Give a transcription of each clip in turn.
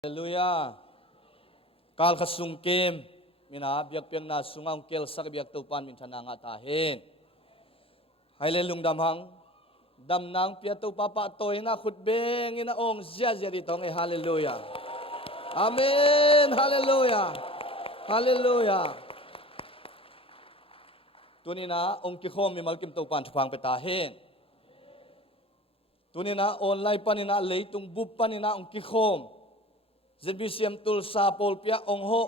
Haleluya. Kal khasung kem mina biak piang na sungang kel sak biak tupan min thana nga tahin. Hailelung damhang dam nang pia tu papa toy na khutbeng ina ong zia zia di tong haleluya. Amen. Haleluya. Haleluya. Tunina ong kikhom mi malkim tupan thupang petahin. Tunina online panina leitung bup panina ong kikhom. ZBCM tul sa polpia ong ho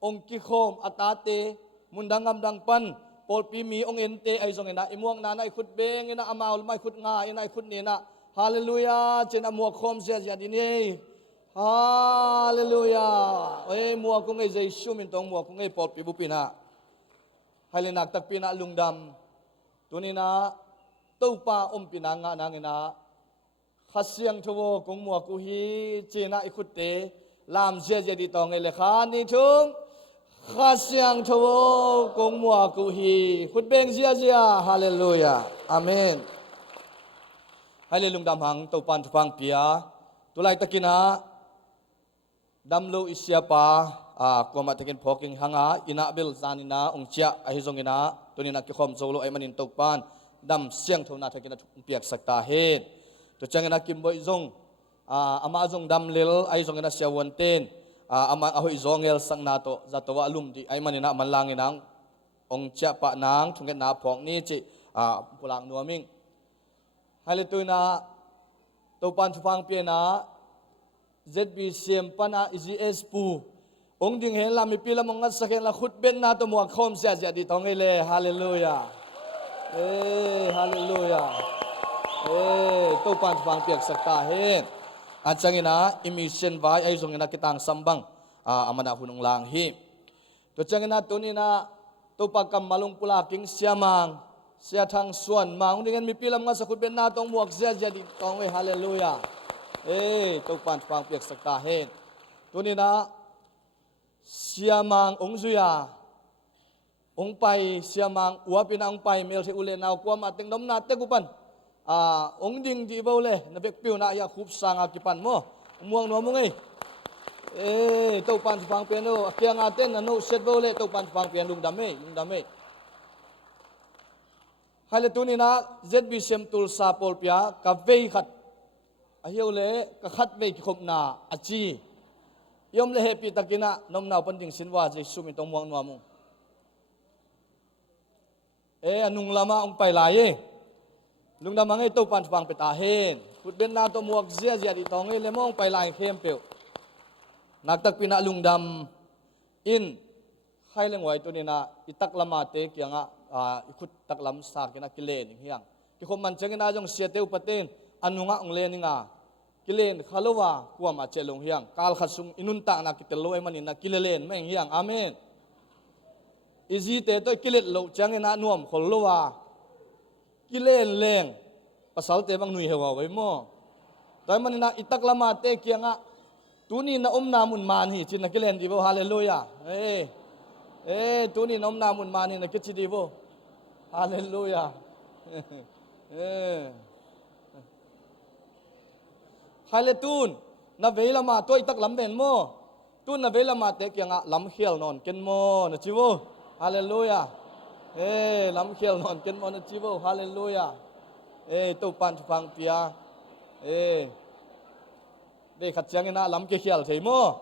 ong kikhom atate mundangam dang pan polpi mi ong ente ay zong ina imuang nana ikut beng ina amaul mai ikut nga ina ikut nina haleluya chen amuak khom sia sia dini haleluya oi muak ko ngai jesu min tong muak ko ngai polpi bupina halenak tak pina lungdam tunina topa pinanga nangina khasyang thowo kong muak ko hi chena ikutte lam zia zia di tong ele khani thung khasyang thowo kong mua ku hi khutbeng zia zia haleluya amen halelung dam hang to pan thupang pia tulai takina damlo isyapa koma takin phoking hanga ina bil zanina ongchia ahi zongina tunina ki khom zolo ai manin topan dam siang thona takina piak sakta he to changena kimboy zong ama zong damlil ay zong ina siya wanten ama ahoy zongel sang nato zatawa alum di ay manina manlangin ang ong tia pa nang thunget na phok ni chi pulang nuaming halito na topan thupang pia na ZBCM pana EGS pu ong ding hela mi pila mong saken la khutben na to mo khom sia sia di tongele haleluya haleluya topan thupang piak sakta he at sangina emission vai ay zongina kitang sambang amana hunong langhi to changina tunina to pagkam malung pulaking siamang siya thang suan mang dengan mipilam nga sa khutben natong muak zia zia di tong haleluya to pan pang piak sakta hen tunina siamang ongzuya ongpai siamang uapin ang pai mel se ule naw kwa mating dom na tegupan ong ding di bole na bekpiu na ya khup sanga kipan mo umuang no mong to pan pang piano kya ngaten na no set bole to pan pang piano lung dame haletuni na ZBCM tul sa polpia ka vei khat ahiole ka khat vei ki khop na achi yom le happy takina nom naw panding sinwa jesu mi tong muang no mong anung lama ong pai lai lungdam mangai to pan pang petahin khutben na to muak zia zia di tong le mong pai lai khem pe naktak pina lungdam in khaileng wai to ni na itak lamate kyanga ikut tak lam sa kina kilen hiang ki khom man changina jong siate upaten anunga ong le ninga kilen khalowa kuama chelong hiang kal khasung inunta na kitelo manin na kilelen meng hiang amen izi te to kilet lo changina nuam kholowa kilen leng pasal te bang nui hewa wai mo toy manina itak lama te kianga tuni na namun man hi chin na kilen di bo haleluya tuni na namun man hi na kichi di bo haleluya haletun na veila ma to itak lamben mo tun na veila ma te kianga lam khial non ken mo na chiwo haleluya lam khial non ken mon chibo haleluya to pan phang pia be khat chang na lam ke khial thei mo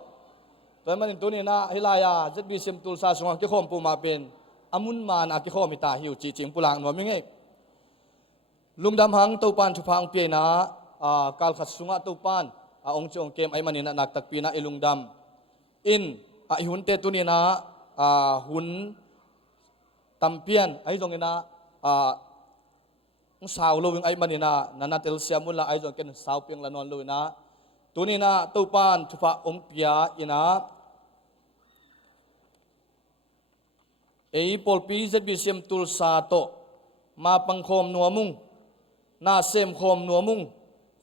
toy manin tu ni na hilaya ZBCM tul sa sung ke khom pu ma pen amun man a ke khom mi ta hiu chi ching pulang no mi nge lungdam hang to pan phang pia na kal khat sunga to pan ong chong kem ai manin nak tak pi na ilungdam in ihun te tu ni na hun tampian ay zong ina saw lo yung ay manina nanatel siya mula ay zong ken saw piang lanon lo ina tunina tupan tupa umpia ina polpi ZBCM tul sa to mapangkhom nuamung na sem khom nuamung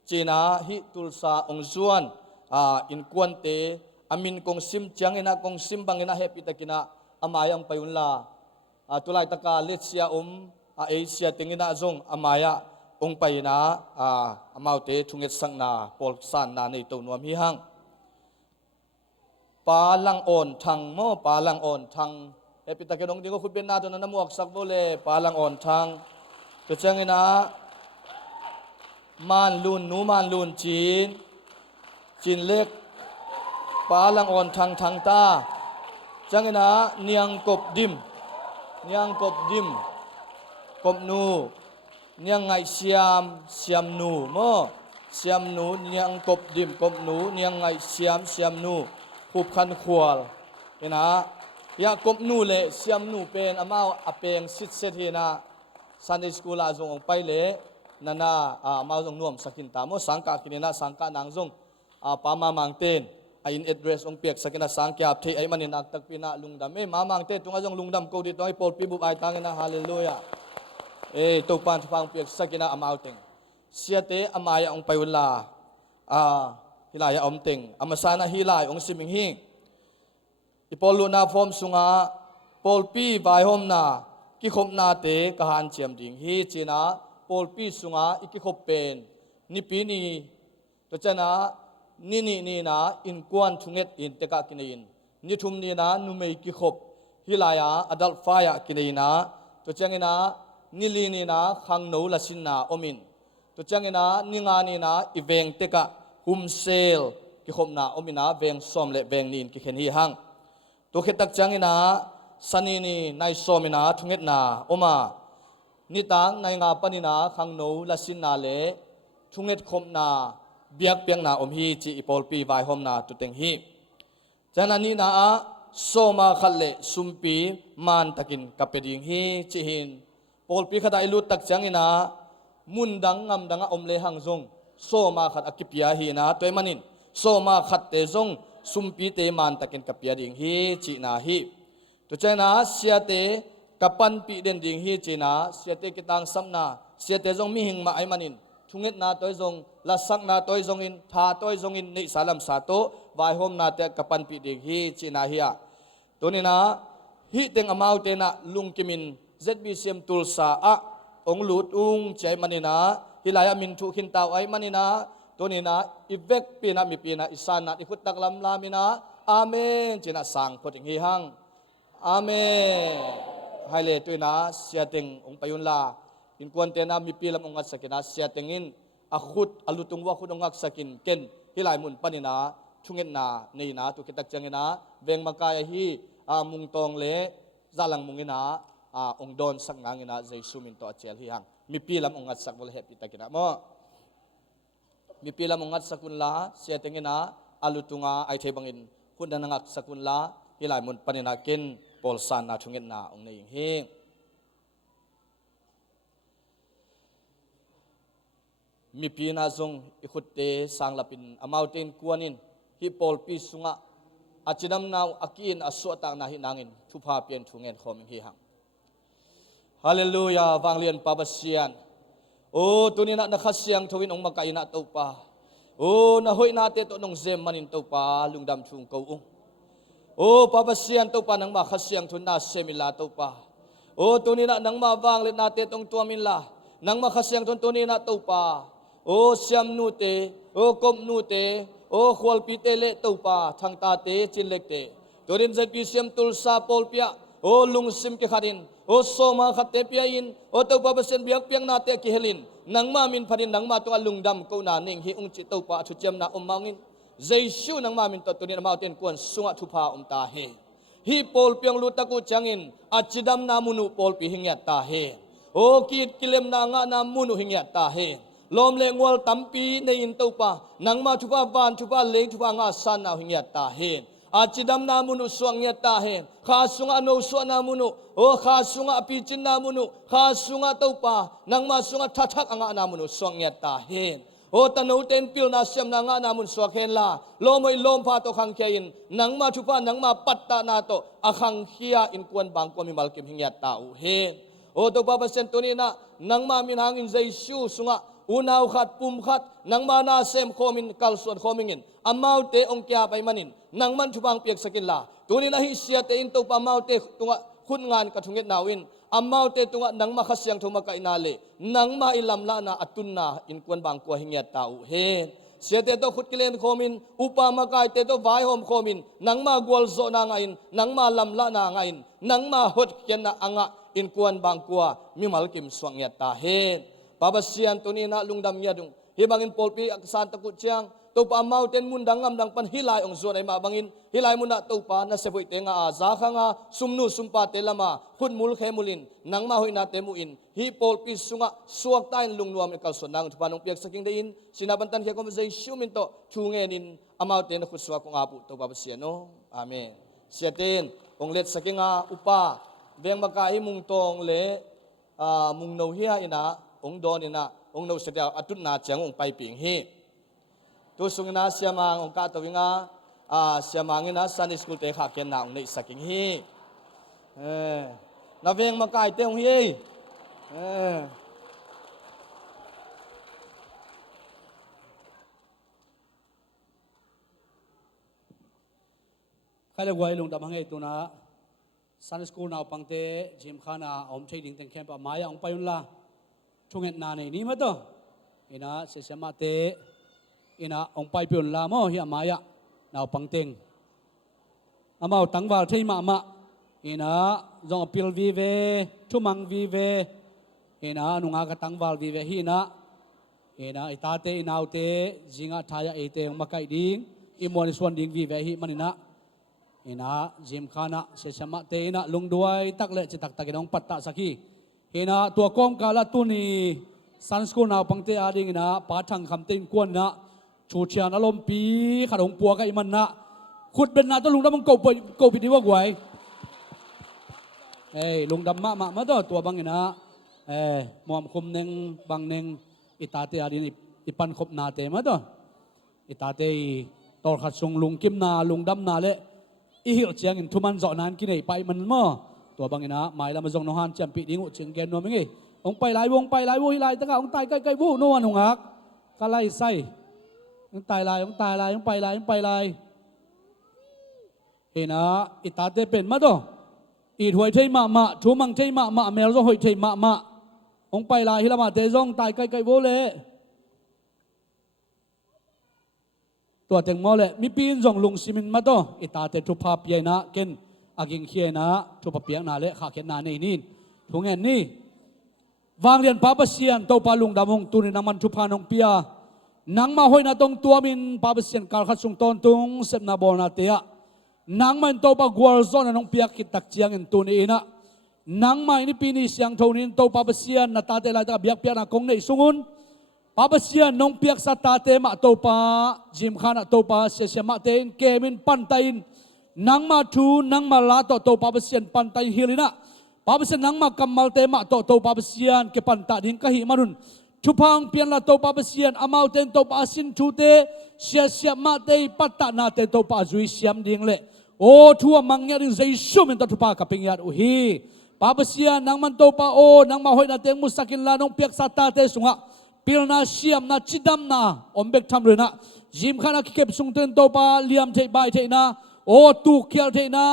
china hi tul sa ongzuan in kwante amin kong sim chiang ina kong sim bang ina happy takina amayang payunla tulay taka letsia Asia tingina zong amaya ong payina amaute thunget sang na polsan na nei to nuam hi hang ปาลังอ่อนทางโมปาลังอ่อนทางเอปิตาเกดงดิโกคุณเป็นนาตัวนั้นมวกสักโบเลปาลังอ่อนทางตัวเจ้างินะมันลุนนูมันลุนจีนเล็กปาลังอ่อนทางทางตาจังนะเนียงกบดิมกบนูเนียงไงเสียมนูโมเสียมนูเนียงกบดิมกบนูเนียงไงเสียมนูผูกคันขวาลเห็นนะยากบนูเลเสียมนูเป็นอามาอเปงสิทธิ์เสถีนะซันเดย์สกูลอาจงไปเลนันนะมาจงน่วมสกินตามโมสังกัดกินนะสังกัดนางจงปามามังเตนain address ong piak sakina sangkyap thei ai manin aktak pina lungdam me mamang te tunga jong lungdam ko di toy pol pi bu ai tangena hallelujah to pan phang piak sakina amauteng siate amaya ong payula hilaya omteng amasana hilay ong siming hi ipolu na form sunga pol pi vai hom na ki khop na te kahan chem ding hi china pol pi sunga iki khop pen ni pi ni to chana ni na in kwan thunget in teka kinin ni thum ni na numei ki khop hilaya adult fire kinina to changina nili ni na khang no lasin na omin to changina ninga ni na iveng teka hum sel ki khop na omina veng som le veng nin ki khen hi hang to khetak changina sani ni nai somina thunget na oma ni tang nai nga panina khang no lasin na le thunget khop na biak piang na hi chi ipol pi vai hom na tu teng hi janani na a soma khalle sumpi man takin kapeding hi chi hin pol pi khada ilu tak changina mundang ngam danga omle hang jong soma khat akipia hi na toy manin soma khat te jong sumpi te man takin kapia ding hi chi na hi tu chana sia te kapan pi den ding hi chi na sia te kitang samna sia te jong mi hing ma ai manin thunget na toy jong lasak na toy jong in tha toy jong in nei salam sa to vai hom na te kapan pi ding hi china hiya tonina hi teng amau te na lungkimin zbcm tulsa a ong lut chai manina hilaya min thu khin taw ai manina tonina ivek pina mi pina isana ikut taklam lamina amen china sang photing hi hang amen haile tuina siateng ong payun la in kuante na mi pilam ongat sakina sia tengin akhut alutung wa khut ongak sakin ken hilai mun panina thungen na nei na tu kitak changena veng makaya hi mung tong le zalang mungina ong don sak ngangina jesu min to achel hi hang mi pilam ongat sak bol happy takina mo mi pilam ongat sakun la sia tengena alutunga ai thebangin khunda nangak sakun la hilai mun panina ken polsan na thungen na ong nei hi mi pina zong ikhutte sanglapin amautin kuanin hi pol pi sunga achidam naw akin asota na hinangin thupa pian thungen khoming hi hang hallelujah wanglian pabasian o tunina na khasyang thowin ong makaina topa o na hoina te to nong zem manin topa lungdam thung ko o pabasian topa nang ma khasyang thunna semila topa o tunina nang ma wanglet na te tong tuamin la nang ma khasyang thun tunina topa o siam nu te o kom nu te o khwal pi te le topa thang ta te chin lek te torin zai pi siam tul sa pol pia o lung sim ke kharin o soma khat te pia in o topa basen biak piang na te ki helin nang ma min phanin nang ma to lungdam ko na ning hi ung chi topa thu chem na mangin jesu nang ma min to tunin ma ten kuan sunga thupa ta he hi pol piang lu taku changin achidam na munu pol pi hingya ta he o kit kilem na nga na munu hingya ta he lom le ngwal tampi nei in topa nangma thupa van thupa le thupa nga san na hingya ta hen achidam na munu suang nya ta hen kha sunga no su na munu o kha sunga api chin na munu kha sunga topa nangma sunga thathak anga na munu suang nya ta hen o tano ten pil na sem na nga na mun suak hen la lomoi lom pha to khang khain nangma thupa nangma patta na to akhang khia in kwan bang ko mi malkim hingya ta u hen o to baba sentoni na nangma min hangin jesu sunga unaw khat pum khat nangma na sem khomin kalson khomingin amaute ong kya pai manin nangman thubang piak sakin la tuni na hi sia te in to pa maute tunga khun ngan ka thunget nawin amaute tunga nangma khasyang thuma ka inale nangma ilam la na atun na in kwan bang ko hingya tau he เสียเตโตขุดกิเลนโคมินอุปามากายเตโตไว้หอมโคมินนังมากวลโซนางอินนังมาลำละนางอินนังมาหดเขียนนะอ่างอินกวนบางกัวมิมัลกิมสวงเงียตาเฮนปาบเสียนตัวนี้นะลุงดำเงียดุงฮิบังอินปอลปีอักษรตะกุดเชียงตัวปาเมาเต็นมุนดังงามดังปันฮิลายองส่วนไอมาบังอินฮิลายมุนนะตัวปานะเสบุยเตงอาซาขังอาสุมนูสุมปาเตลมาขุดมุลเขมุลินนังมาหอยนาเตมุอินฮิปอลปีสุงะสวกตายลุงนวมในกัลสวนนางทุพานองเปียกสกิงเดอินสินาบันตันเฮียคอมเซชิวมินโตทูเงนินอามาเตนขุดสวกของอาปุตัวปาบเสียนโนอาเมนเสียเตนองเล็ดสกิงอาอุปาเวียงมากายมุงตองเลมุงโนเฮียอินะองโดนินะองโนเสดาอตุนาเจียงองไปปิงฮีตัวสุงนาเสียมังองกาตวิงาเสียมังอินะซันสกุลเตขาเกนนาองในสกิงฮีนาเวียงมากายเตองฮีใครเรียกว่าลุงดำหังเอตุนะซันสกูลนาวปังเตจิมขานาอมใช้ดิ่งเต็งแคมป์มายาองไปยุนละช่วงเงินนาในนี้มั้ยตัวอินะเสียมาเตอินะองไปยุนละมั่วเฮียมายานาวปังเต็งอามาตั้งวาลใช้มาอินะจงพิลวีเวชุมังวีเวอินะนุงากตั้งวาลวีเวฮีนะอินะอิตาเตอินาวเตจิงาทายาเอเตองมาไกดิ่งอิมวนิสวนดิ่งวีเวฮีมันนะอินะจิมขานะเสชมาเตอินะลุงด้วยตักเละจิตักตะกินองปัตตะสักขีอินะตัวกอมกาลตุนีสันสกุลนาวปังเตอาดิงอินะปาทังคำเต็งกวนนะชูเชียนอารมณ์ปีขนมปัวกับอิมันนะขุดเป็นนาตัวลุงดำมันโกปิดดีว่าไว้ลุงดำมาตัวบางอินะมอมคมเนงบางเนงอิตาเตอาดินอิปันคบนาเตมาตัวอิตาเตตอขัดทรงลุงกิมนาลุงดำนาเละอีหิลเชียงอินทุมันเจาะนานกินไอไปมันมั่วตัวบางอินะหมายละมาจงน้องฮันจำปีดิ้งอุเชียงแกนนัวมั้งไงองไปหลายวงไปหลายวงหลายตะกาองตายใกล้วูนวันหงหักกะไล่ไส้องตายลายองไปหลายเห็นนะอิตาเตเป็นมาตัวอีถวยเทมาชูมังเทมาเมลโซหอยเทมาองไปลายฮิลามาเตซองตายใกล้วูเลยตัวเต็งมอเลยมีปีนจงลุงซิมินมาตัวอิตาเตทุพาเปียนะเกนอากิงเคียนะทุพาเปียนาเละขาเกนนาในนี่ทุงเงินนี่วางเรียนพาปเซียนตัวปาลุงดำงตุนินามันทุพานองเปียนังมาหอยนาตรงตัวมินพาปเซียนการขัดส่งตอนตุงเซมนาบอนาเตียนังมันตัวปากวอลซอนนองเปียกิตักเจียงอินตุนีนะนังมาอินปีนี้เสียงทนินตัวปาปเซียนนาตาเตลายตาเบียกเปียนะคงในสุงุนปาปเซียนนองเปียกสัตตาเตมาตัวปาจิมขานะตัวปาเสียมาเตนเกมินปันไตนนังมาทูนังมาลาตัวปาปเซียนปันไตฮิลินะปาปเซียนนังมากำมัลเตมาตัวปาปเซียนเก็บปันตาดิ้งกะหิมารุนชุพังเปียนละตัวปาปเซียนอามาวเตนตัวปาสินชูเตเสียมาเตปัตตานาเตตัวปาจุยเสียมดิ้งเละโอ้ทัวมังยาดินใจชุ่มเป็นตัวทุปากกับปิงยาอุฮีปาปเซียนนังมันตัวปาโอนังมาหอยนาเตงมุสกินลานองเปียกสัตตาเตสุงะพิลนาเสียมนาจิดามนาอมเบกทำเลยนะจิมขานาเก็บสุงเตนตัวปาเลียมเทบายเทนาโอ้ตูเขียวเทนา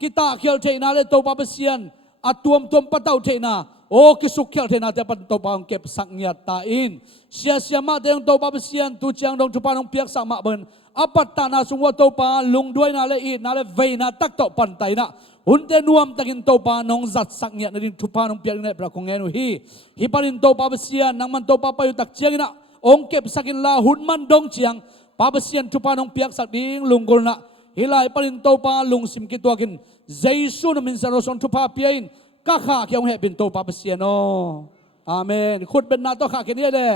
กิตาเขียวเทนาเลตัวปาปเซียนอัตวมปะเต้าเทนาโอ้กิสุกเขียวเทนาแต่ปันตัวปาเก็บสังเงียตาอินเสียมาเตงตัวปาปเซียนตูเจียงดงทุปานองเปียกสังมาเบินอปัตตานาสุงวตัวปาลุงด้วยนาเลอีนาเลเวนาตักโตปันไตนะหุนเตนวมตักินโตปานองจัดสักเงียนดินทุพานองเปียกในประคองเงนุฮิปารินโตปาเปเซียนนังมันโตปาปายุตักเจียงนะองเก็บสักินลาหุนมันดงเจียงปาเปเซียนทุพานองเปียกสักดิ้งลุงกุลนะฮิลายปารินโตปาลุงสิมกิตัวกินเจสุนมินซาโรซอนทุพาเปียนก้าขาเขียวเฮปินโตปาเปเซียนโออาเมนขุดเป็นนาโตขาเกนี้เลย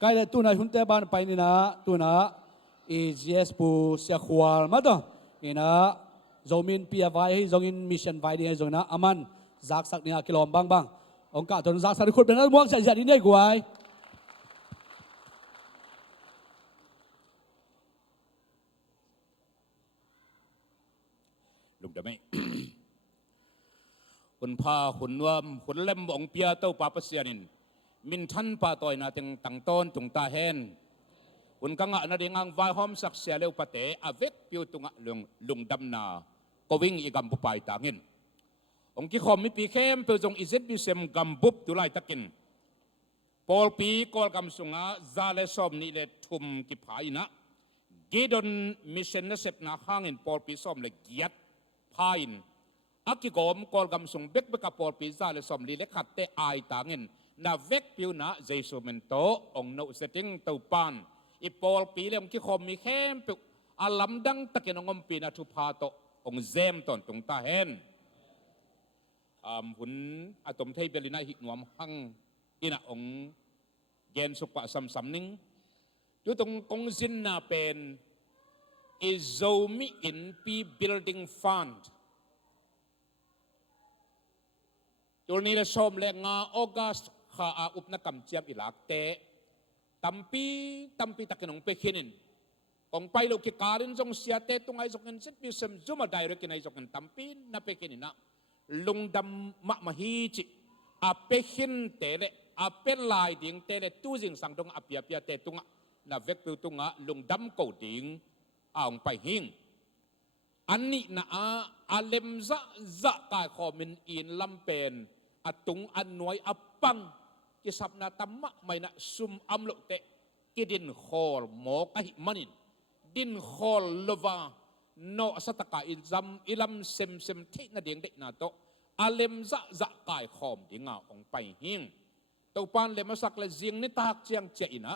ใกล้เลยตัวไหนหุ่นเตบานไปนี่นะตัวนะEGS ปูเสียขวามาตัวนี่นะจงมินพิยาไว้ให้จงอินมิชชั่นไว้ดีให้จงนะอามันจักสักเนี่ยกิโลบางองค์การจนจักสักขุดเป็นนักมวยใส่ดีได้กว่าลุงจะไม่ คนพาคนว่าคนเล่มองเปียเต้าปาปเสียนินมินทันปาตอยนาตั้งต้นจงตาเฮนคุณกังอ่ะนาดิงังวายหอมสักเสียเลวปะเตอเวกพิวตุงอ่ะลุงดำนาก็วิ่งอีกำบุปผายตางินองค์กิคอมมีปีเข้มเปิดจงอิเซตบิเซมกำบุบตุไลตะกิน ปอลปีกอลกำสุงาซาเลสอมนี่เลทุมกิพายนะกีดอนมิชชันนเซปนาข้างอินปอลปีสอมเลกียดพายนอากิกอมกอลกำสุงเบกเบกปอลปีซาเลสอมลีเลขัดเตไอตางินนาเวกพิวนะเจสุเมนโตองโนเซติงเตาปานอีปอลปีเลมกิคอมมีเข้มปิวอาลัมดังตะกินองมปีนาทุพาโตองเซมตอนตรงตาเฮนหุ่นอาตมเทยเบลินาหินวมหังอินะองเกนสุปะสัมสัมนิงดูตรงกงซินนาเป็นอิโซมิอินปี building fund ตัวนี้เราชมแรงงาออกัสข้าอุปนักกรรมเจียมอิลักเตตัมปีตะกินองเปคินินองไปโลกิการินจงเสียเตตรงไอจงเงินเซ็ตพิวเซมจุมาไดเรกินไอจงเงินตัมปีนับเปคินินะลงดำมะฮีจิอาเปคินเตเลอาเปลายดิ่งเตเลตู้จิงสังตรงอาเปียเปียเตตุงะนาเวกปิวตุงะลงดำโกดิ่งเอาไปหิงอันนี้นะอาเลมจะกายขอมินอินลำเป็นอตุงอันนวยอปังกิสับนาตัมมะไม่นะซุมอัมโลเตกิดินขอลหมอกะหิมันินดินขอลลวาโนสัตกาอิลัมเซมที่นาเดียงเด็กนาโตอาเลมจะกายขอมดิ่งองไปหิงตัวปานเลมาสักเลยจิงนิตากเจียงเจอินะ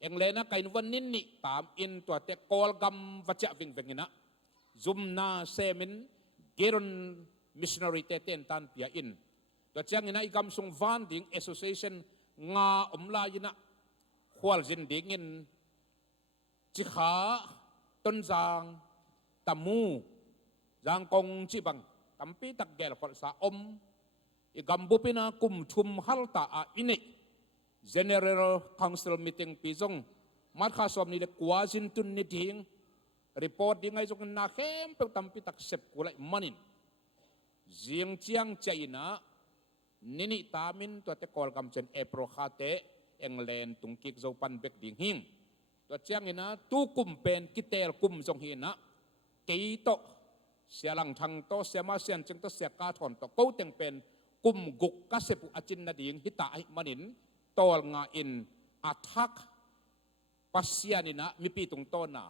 เองเลยนะไกนวันนินนี่ตามอินตัวเตกอลกัมวัจจะวิ่งวิ่งนะซุมนาเซมินเกรอนมิชชันนารีเตเตนตันเปียอินตัวเจียงอินะอีกัมซุงวันดิ่ง association งาลายนะขวาลจินดิ่งอินจิขาต้นจางตามูจางกงจิบังตัมปีตักเกลขวาลสาอมอีกัมบุปินาคุมชุมฮัลตาอินิ General Council meeting pizong mat kha som ni le kwazin tun ni ding report ding ai jong na khem pe tampi tak sep kulai manin jing chiang chaina nini tamin to te kol kam chen epro khate england tungkik zo pan bek ding hing to chiang ina tu kum pen kitel kum jong hina kei to sialang thang to sema sian cheng to sia ka thon to ko teng pen kum guk ka sepu achin na ding hita ai maninตอลงาอินอัทักปัสยานินะมีปีตรงต้นนะ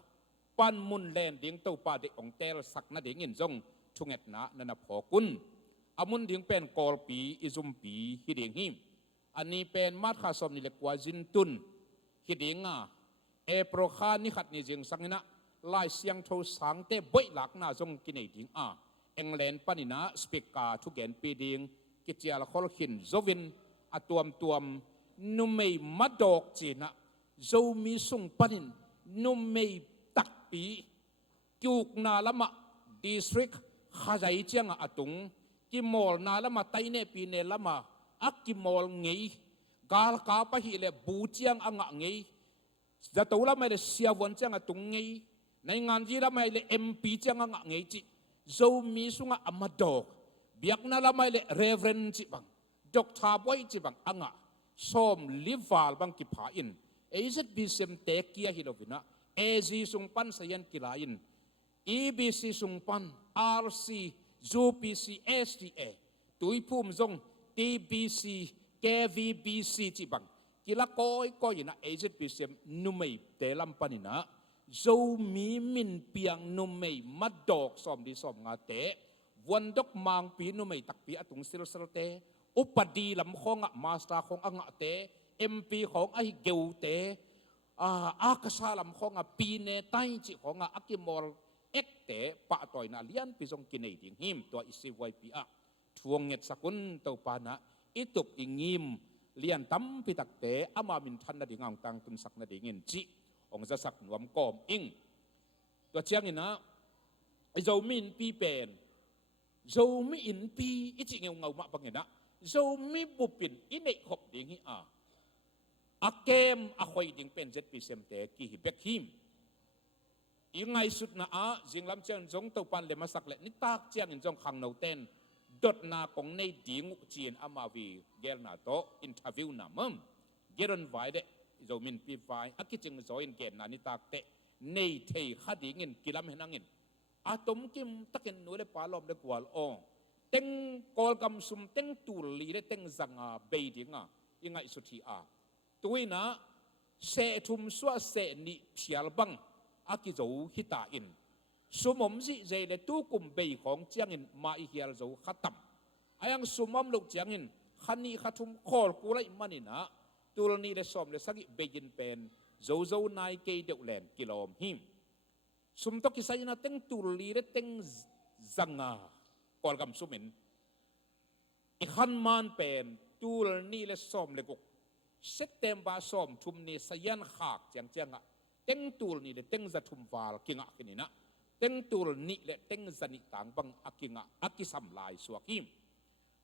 ปันมุนแลนดิ้งเต้าป่าเด็กองเตลสักนาเด็กอินจงชุงเอ็ดนะนันพอกุนอามุนดิ้งเป็นกอลปีอิซุมปีฮิเดงหิมอันนี้เป็นมาดขาสมนิเล็กว่าจินตุนฮิเดงอ่ะเอโปรคานิขัดนิจิงสังนะลายเสียงโทสังเตบ่อยหลักนะจงกินไอดิ้งอ่ะเอ็งแลนปันินะสเปกกาทุกแกนปีดิ้งกิจยาละคอลขินโจวินอตัวมนุ่มไม่มาดอกจีนะโจมีส่งปันินนุ่มไม่ตักปีกิวนาละมาดิสทริกข้าใจเจียงอาตุงกิมอลนาละมาไตเนปีเนละมาอักกิมอลไงกาลกาปะฮิเลบูเจียงอ่างไงจะตัวละไม่ได้เสียวันเจียงอาตุงไงในงานจีละไม่ได้เอ็มพีเจียงอ่างไงจีโจมีส่งอามาดอกเบียกนาละไม่ได้เรเวรนจีบังดอกทาบอยจีบังอ่างส้มลิฟาลบังกิพาอินเอซบีเซมเตกียฮิโลวินะเอซีสุงปันสยันกิลาอินอีบีซีสุงปันอาร์ซีจูพีซีเอสทีเอตุยพุ่มจงทีบีซีเควีบีซีจิบังกิลาโกยนะเอซบีเซมนุเมย์เตลัมปันินะโจมีมินเปียงนุเมย์มัดดอกส้มดีส้มงาเตวันดอกมังปีนุเมย์ตักปีอตุงสิลสลเตอุปดีลำของมาสตาของอ่างเตเอ็มพีของไอเกวเตอากาศลำของปีเนตัยจิของอากิมอลเอ็กเตปะต่อยนาเลียนพิจงกินในดิ่งหิมตัวอิสิไวปีทวงเงตสกุลตัวปานะอิตุกอิงิมเลียนตั้มพิตักเตอามามินทันนาดิ่งอ่างตังตุนสักนาดิ่งเงินจิองจะสักนวมกอมอิงตัวเชียงนี่นะไอโจมินปีเป็นโจมิอินปีอิจิเงามาปังเงินนะโจมีบุปินอินเอกขบดิ่งอาเกมอาคอยดิ่งเป็นเจ็ดปีเซมเตกีฮิเบกฮิมยังไงสุดนะจิงลำเชียงจงตัวปันเลมาสักเล็นิตากเชียงอินจงขังนาวเต้นดดนาของในดิ่งจีนอามาวีเกลนาโตอินทาวิวนามัมเกรันไวเดโจมินปีไฟอากิจิงโจอินเกนนานิตากเตในเทขัดดิ่งอินกิลามเฮนังอินอาตมกิมตะเกนนูเลปาลอมเลกวาลองเต็งกอลกำซุมเต็งตูลีเลเต็งจังเบยดิ่ง ยังไงสุดที่ตัวนะเสทุมสวเสนิเพียลบังอากิโจฮิตาอินสมมสิเจเลตู้กุมเบยของเจียงอินมาอีเฮียลโจขัดตัมอายังสมมลูกเจียงอินขันนี้ขัดทุมคอลกูไลมันนี่นะตัวนี้เลสอมเลสักิเบยินเป็นโจโจนายเกยเดวแลนกิโลมหิมสมตกิสัยนะเต็งตุลีเลเต็งจังกอลกำสุมินอีขันมันเป็นตัวนี้เลสอมเลกุกเซตเต็มบาสอมทุมนี้สยันขากเจียงเจียงเต็งตัวนี้เลเต็งจะทุมวาลกิงกินี่นะเต็งตัวนี้เลเต็งจะนิต่างบังอากิงอากิสัมลายสวกิม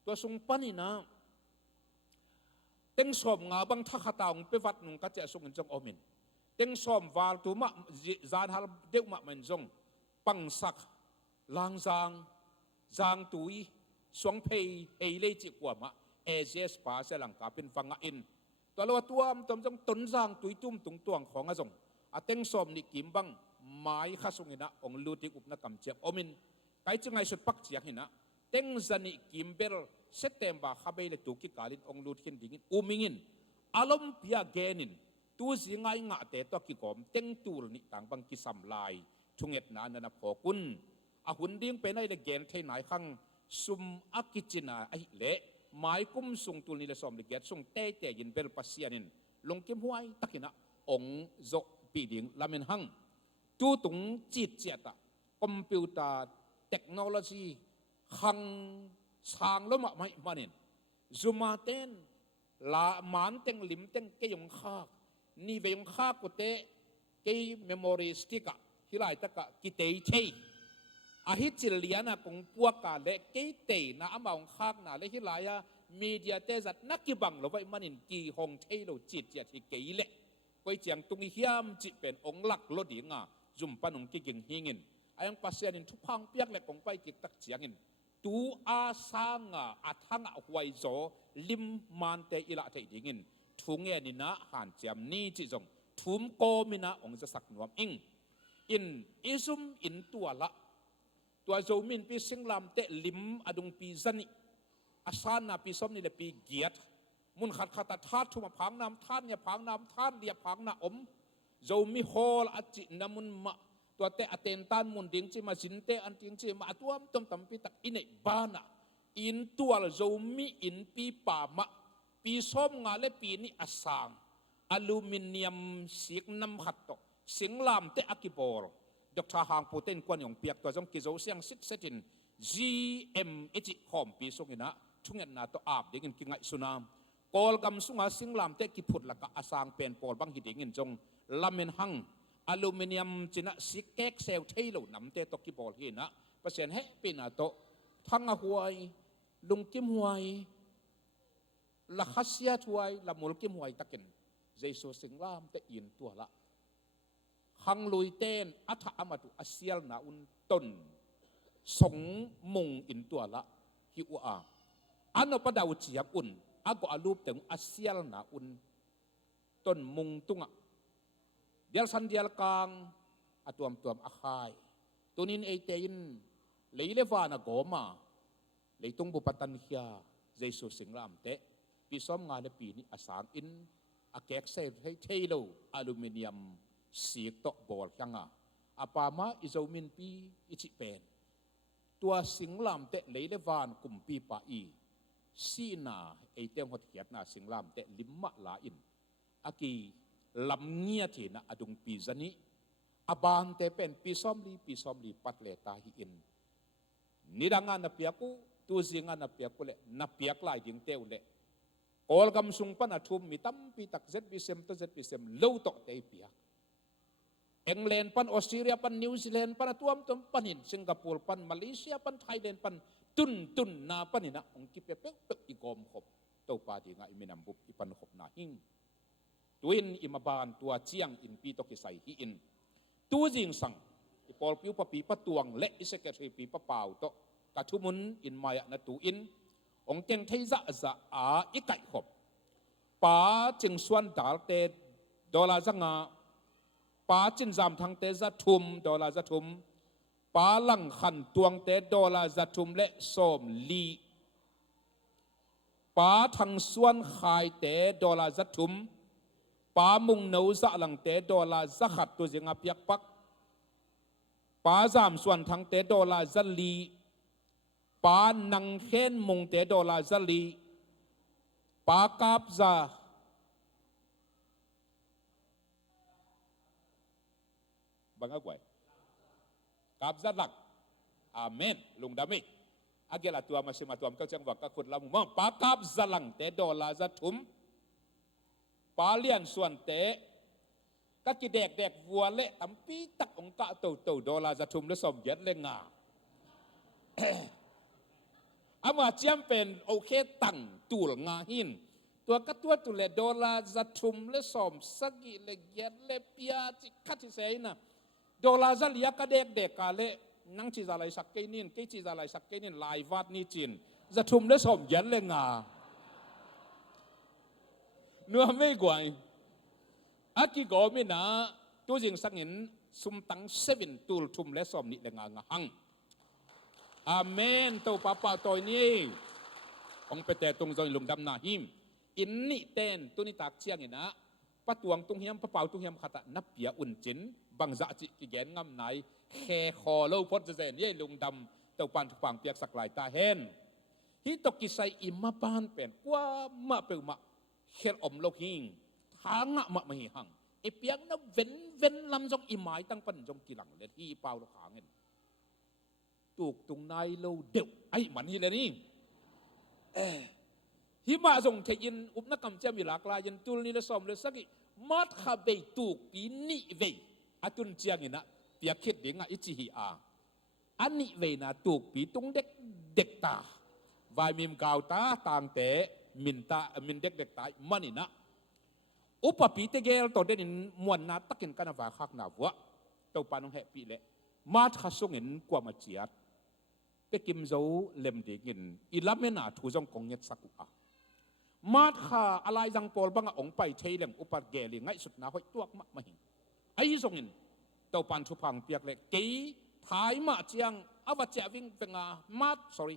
ตัวสุงปนินะเต็งสอมงาบังทักตาองไปวัดนุงกัจเจสุงจงอมินเต็งสอมวาลตัวมะจานฮัลเดวมะมันจงปังสักลางจางตุยสวงเพย์เอเลจิกว่ามะเอเจสปาเซลังกาเป็นฟังอินตัวเราตัวมตมจงต้นจางตุยตุ้มตุงตวงของอาจงอาเต็งสอมนิกิมบังไม้ข้าสุงินะองลูติกุปนักกำเจ็บอมินไกจึงไงสุดปักเจียหินะเต็งจันิกิมเบลเซตเต็มบาข้าเบลตุกิกาลินองลูทินดิ่งอุมิงินอารมณ์พิอาเกนินตัวสิงไงงะเตตัวกิกอมเต็งตูลนิต่างบังกิสัมลายทุงเอ็ดนานันพอกุนอาหุนดิ้งเป็นไอเลเกนเทนไหนขังซุมอากิจินาไอเละไม้กุ้มส่งตูลนิเลสอมเลเกตส่งเตะเตยินเบลปัสเซียนินลงเก็บหวยตักินะองโจปีดิ่งลามินหังตู้ตุงจิตเจตาคอมพิวเตอร์เทคโนโลยีขังช้างล้มไม่มานินซูมาเต้นลามันเต็งลิมเต็งเกยงข้านี่เวงข้ากุเตเกยเมมโมรีสติกะฮิไลตะกะกิเตยเชยอาฮิจิเลียนะคงพวกกาเลเกยเตยนะอามาองข้านะเลฮิไลยามีเดียเตจัดนักกิบังเราไว้มานินกีฮงเทยเราจิตเจติเกยเละก็ยังตุงเฮียมจิเป็นองค์หลักลดิงาจุมปนงกิกิงหิงินอายังปัสเซียนินทุกพังเปียกเล็กของไปกิกตักเจียงินตูอาสังอาทังหวยโจลิมมันเตอิละเตดิงินทุงเงินนะหันเจียมนี่จิจงทุมโกมินะองจะสักนวมอิงอิซุมอินตัวละตัวโจมินปีสิงลามเตลิมอดุงปีจันิอาสานาปีสมนี่เลปีเกียรติมุนขัดขัดทาทุมาพังน้ำทานเนี่ยพังน้ำทานเดียพังน้ำโจมีฮอลอจินามุนมาตัวเตอเตนตันมุนดิ้งจิมาสินเตอันดิ้งจิมาตัวมต้มตำปีตักอินเนบานะอินตัวโจมีอินปีป่ามะปีส้มงาเลปีนี้อสางอลูมิเนียมสิกน้ำขัดตกสิงลามเตอกิบอร์ดอกทาหางปูเต้นกวนยองเปียกตัวจงกิโจเสียงซิดเซติน GM เอจิหอมปีส่งนะทุ่งเงินนาตัวอาบเด็กินกิงไงสุนามกอลกำสุงาสิงลามเตกิพุดละกะอสางเป็นปอลบังหิดเงินจงลามินหังอลูมิเนียมจินะสิกเก็กเซลเทโลน้ำเตตกิบอลหินะเปอร์เซ็นต์เฮปีนาโตทั้งหวยลุงกิมหวยละขัสเซียถวยละมุลกิมหวยตะกินเจสุสิงลามเตอินตัวละขังลุยเต้นอัฐอามาตุอาเซียลนาอุนต้นสงมุงอินตัวละฮิวอาอันนปดาวเจียบอุนอาก็อาลูปถึงอาเซียลนาอุนต้นมุงตุงะเดียลสันเดียลกางอตัวมอาคายตัวนี้เอเตยินเลยเลวานะโกมาเลยตุงบุปตันเฮียเจสุสิงลามเตปีซ้อมงานในปีนี้อาสางอินอาเก็กเซให้เทโลอลูมิเนียมสีตอกบอลยังอาปามาอิโซมินปีอิจิเป็นตัวสิงลามเตเลยเลวานกุมปีปาอีซีนาไอเตียงหัดเหียดนาสิงลามเตลิมมะลาอินอากีลำเงียทีนะอดุงปีจันีอาบานเตเป็นปีซ้อมลีปัดเลตาฮิอินนิดังานนับเปียกุตัวสิงานนับเปียกุเลนับเปียกลายดิงเตวเลกอลกำสุงปันอาทุมมีตั้มปีตักเจ็ดปีเซมตัวเจ็ดปีเซมเล่าตกเตยเปียกอังกฤษปันออสเตรเลียปันนิวซีแลนด์ปันตัวมปันหินสิงคโปร์ปันมาเลเซียปันไทยแลนด์ปันตุนนาปันหินะองค์กิเปเปกอีกอมขบตัวปาดีงาอิมินัมบุบอีปันขบนาหิงตัวอินอิมาบานตัวเจียงอินปีตกิไซฮิอินตัวจิงสังอีปอลปิวปะปีปะตวงและอิสเกตรีปีปะเปล่าโตกะทุมุนอินมายะนตูอินองเจงไทยจะอาอีกไก่ขบป้าจึงส่วนดาลเตดอลลาร์จังาป้าจินจามทางเตจะทุมดอลลาร์จะทุมป้าหลังขันตวงเตดอลลาร์จะทุมและส้มลี ป้าทางส่วนขายเตะดอลลาร์จัดทุมป้ามุงเนาจะหลังเตะดอลลาร์จะขัดตัวเสียงอภิยักปักป้าจามส่วนทางเตะดอลลาร์จะลีป้านังเข็นมุงเตะดอลลาร์จะลีป้ากาบจะบังอาจไว้กาบจะหลักอาเมนลุงดามิอาเกลาตัวมาเสมาตัวมก็จังหวะก็คนละมุมปากาบจะหลังเตะดอลลาร์จะทุมป้าเลี้ยนส่วนเตะก็กิเด็กเด็กวัวเละตั้มปีตักองกะเต่าดอลลาร์จะทุมและสมเย็ดเลยงาอามาเจียมเป็นโอเคตั้งตูลงาหินตัวก็ตัวตุเลดอลลาร์จะทุมและสมสกิเลเย็ดเลปียจิคัดที่เสียนะดอลลาร์จะเลียกเด็กเด็กกาเลนั่งชีจะอะไรสักแค่นินแค่ชีจะอะไรสักแค่นินลายวัดนี่จินจะทุมและสมเย็ดเลยงาเนื้อไม่กว่าอากิโกมินะตัวจริงสักนินสุมตังเซเว่นตูลทุมและสมนี่เลยงางหังอาเมนตัวป้าป้าตัวนี้องไปแต่ตรงจอยลุงดำนาหิมอินนี่เต้นตัวนี้ตากเชียงนะป้าตวงตรงเฮียมป้าเป่าตรงเฮียมขัดนับเปียอุ่นจินบังจะจิกิแกนงำไหนแค่คอเล่าพอดจะเจนยี่ลุงดำตัวปันทุกปังเปียกสักลายตาเห็นฮิตกิไซอิมมาปานเป็นกว่ามาเปิลมาเขียนอมโลหิงทางะมาไม่หังไอเปียกนั้นเว้นลำจงอิหมายตั้งปันจงกีหลังเลยที่เป่าลูกหางเงินถูกตรงนายเราเดี่ยวไอ้มันนี่เลยนี่ฮิมาส่งเทียนอุปนักกรรมเจ้ามีหลากหลายยันตุลนี่ละสมเลยสักกี่มัดขาเบยถูกปีนี่เวอาตุนเจียงนะเปียกเข็ดเดียงอ่ะอิจิฮิอาอันนี้เวนะถูกปีตรงเด็กตาวายมิมกาวตาต่างเตะมินเด็กตามันนี่นะอุปปีเตเกลตัวเด่นมวนนาตักกินกันว่าคักนาวัวตัวปานองแฮปปี้เลยมัดขาส่งเงินกว่ามาเจียดไปกิมโซเล็มดีกินอีลับเมนาทูจงกงเงียสักอ่ะมาดข้าอะไรจังปอลบังองไปเทเลงอุปเกลีง่ายสุดนะห้อยตัวมาหิงไอ้ทรงอินเต่าปันทุพังเปียกเล็กกี่ถ่ายมาเจียงอวัจเจวิ่งเป็นมาด sorry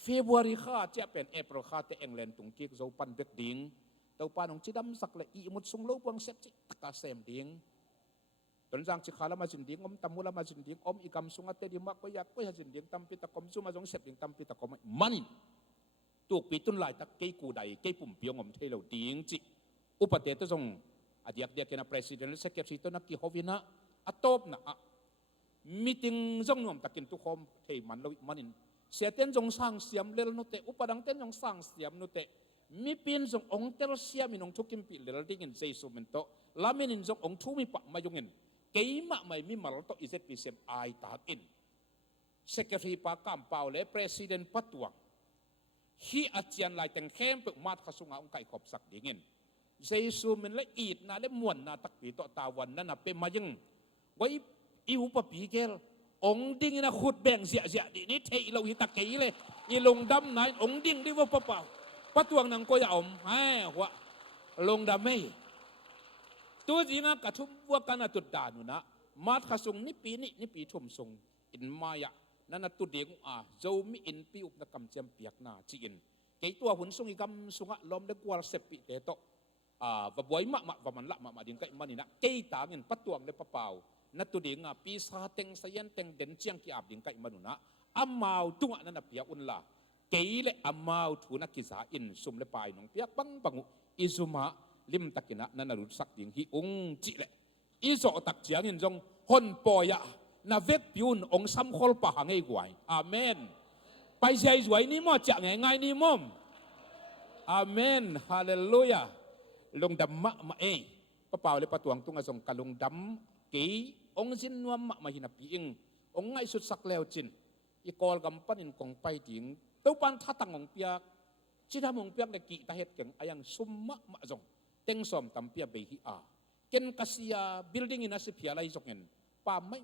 เฟบรุรีข้าเจเป็นเอพริลข้าเตอังเลนตุงกิกโซปันเบกดิงเต่าปันองจิดำสักเลยอีมุดซุงโลบวงเซปจิตกาเซมดิงตอนจังจิขาลามาจินดิงอมตัมมุลามาจินดิงอมอีกำสุงอัตเตดิมักก็อยากก็อยากจินดิงตัมปิตะคอมซุมาจงเซปดิงตัมปิตะคอมมัน ตัวปีตุนลายตะเกยกูใดเกยปุ่มเปียงอมเทเลวดีงจิอุปเทศตรงอดีตเดียกันนะประธานและเซกเตอร์สิโตนักกิฮอวินะอัตบนะมีติงจงนวมตะกินทุกคนเทมันเรามันินเสียเต้นจงสร้างเสียมเลลนุเตอุปดังเต้นจงสร้างเสียมนุเตมีปีนจงองเตลเสียมินองทุกิมปีเลลดิ้งเงินเจสุเมนโตลามินินจงองทุมีปะมาจงเงินเกยมะไม่มีมาลโตอิเซตปีเซมไอตาอินเซกเตอร์ปากามเปาและประธานปัตตวงฮีอาจารย์ลายแต่งเข้มเปิดมาทสุงาองไก่ขอบสักดิ่งินเจสุมันละอีดนาและมวนนาตักปีต่อตาวันนั้นเป็นมายังไว้อิวปปีเกลองดิ่งนะขุดแบ่งเสียดินี่เทเราหิตะเกยเลยอีลงดำไหนองดิ่งดิว่าเปล่าปัตวงนังก็จะอมให้หัวลงดำไม่ตัวจริงนะกระทุ่มวัวกันจุดด่านุนะมาทสุงนี่ปีทุ่มทรงอินมายะนั่นตัวเด็กเจ้ามีอินปีอุปนักกรรมเจียมเปียกนาจีอินเกี่ยตัวหุ่นทรงอีกำสุงะลมเด็กวัวเสพปีเตโตว่าบ่อยมากว่ามันละมาดิ่งไก่มันนี่นะเกี่ยตาเงินปัตตวงเลยปะเปล่านั่นตัวเด็กปีศาจเต็งเสียนเต็งเด่นเจียงกีอาบดิ่งไก่มันนุนะอัมมาตัวนั่นเปียอุนละเกี่ยเลยอัมมาถูนักกิจาอินสุมเลยไปน้องเปียบังบังอิซุมาลิมตะกินะนั่นรู้สักดิ่งฮิองจิเลยอิโซตักเจียงอินจงฮอนปอยะนาเวกพิวน์องซ้ำคอลปะหางไอ้กวยอาเมนไปใช้สวยนี่มั่วจะไงนี่มั่มอาเมนฮาเลลูยาลงดำมะมาเอปะเปล่าเลยปะตวงตุงอสงกะลงดำกีองจินนวมมะมาหินปีอิงองไงสุดสักแล้วจินอีกอลกำปั้นกองไปถิงตัวปันทัดตังองเปียกจิดามองเปียกเด็กกีตาเฮ็ดเก่งอายังซุมมะมาจงเต็งสอมตำเปียเบฮิอาเก่งกัสยาบิลดิ้งอินัสเปียไรจงเงินป่าไม่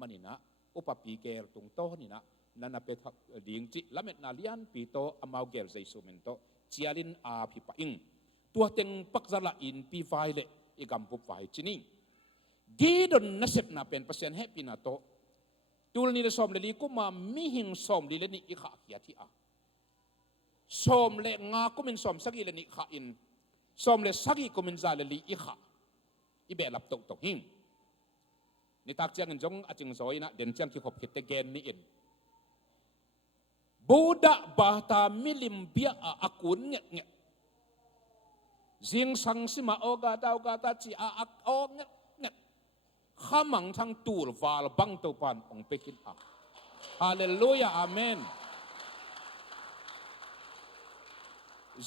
มันนี่นะอุปปีเกลตรงโตนี่นะนั่นเป็นดิ่งจิละเม็ดนาเลียนปีโตอมาวเกลใจสุเมนโตเจียลินอาพิปะอิงตัวเต็งปักจละอินปีไฟเลอีกำปุบไฟจินิกีดนนัสเซปนาเป็นเปอร์เซ็นต์แฮปปี้นาโตตูลนี่เลสอมเลลีกุมามีหิงสอมลีเลนี่อีขาเขียที่อา ส้มเละงากุมินส้มสักอีเลนิขาอินส้มเละสักอีกุมินซาเลลีอีขาอีเบลับตกหิงนี่ตักเจียงจงอาจิงซอยนะเดินเจียงที่ขบคิดแต่แกนนี่อินบูดาบาตามิลิมเบียอากุนเงี้ยเงี้ยจิงสังสิมาโอกาตาจีอาโอเงี้ยเงี้ยข้ามังทั้งตูลวาลบังตัวปานองเปกินอาฮาเลลูยาอาเมน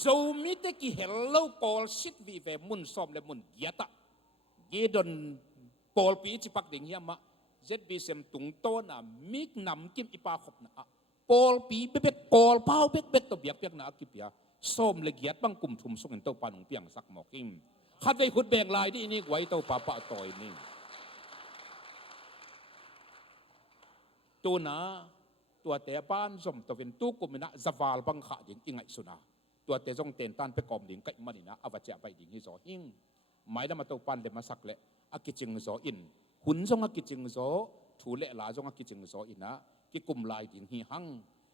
เราไม่ได้กี่เฮลโลปอลสิทวีเวมุนซ้อมและมุนยะตะเยดอนปอลปีจิปักดิ่งเฮียมะเจ็ดบีเซมตุงโตนะมิกนำกิมอิปาขบนะปอลปีเบ็ดปอลเป้าเบ็ดตัวเบียกเปียกนะกิปยาซ้อมและเกียดบังกุมทุมส่งเห็นตัวปานของเปียงสักหมอกิมขัดไปขุดแบงลายที่นี่ไว้ตัวปะต่อยนี่ตัวนะตัวแต่ป้านสมตัวเป็นตู้กุมินะจะวาลบังขาดิ่งอิงไงสุนาตัวเตจงเต็นตันไปกอมดิ่งไก่มันนี่นะอวัจจะไปดิ่งที่สอหิงหมายแล้วมาตัวปันเลยมาสักเละอากิจิงสออินหุ่นจงอากิจิงสอถูเละลาจงอากิจิงสออินนะกิกุมลายดิ่งฮีหัง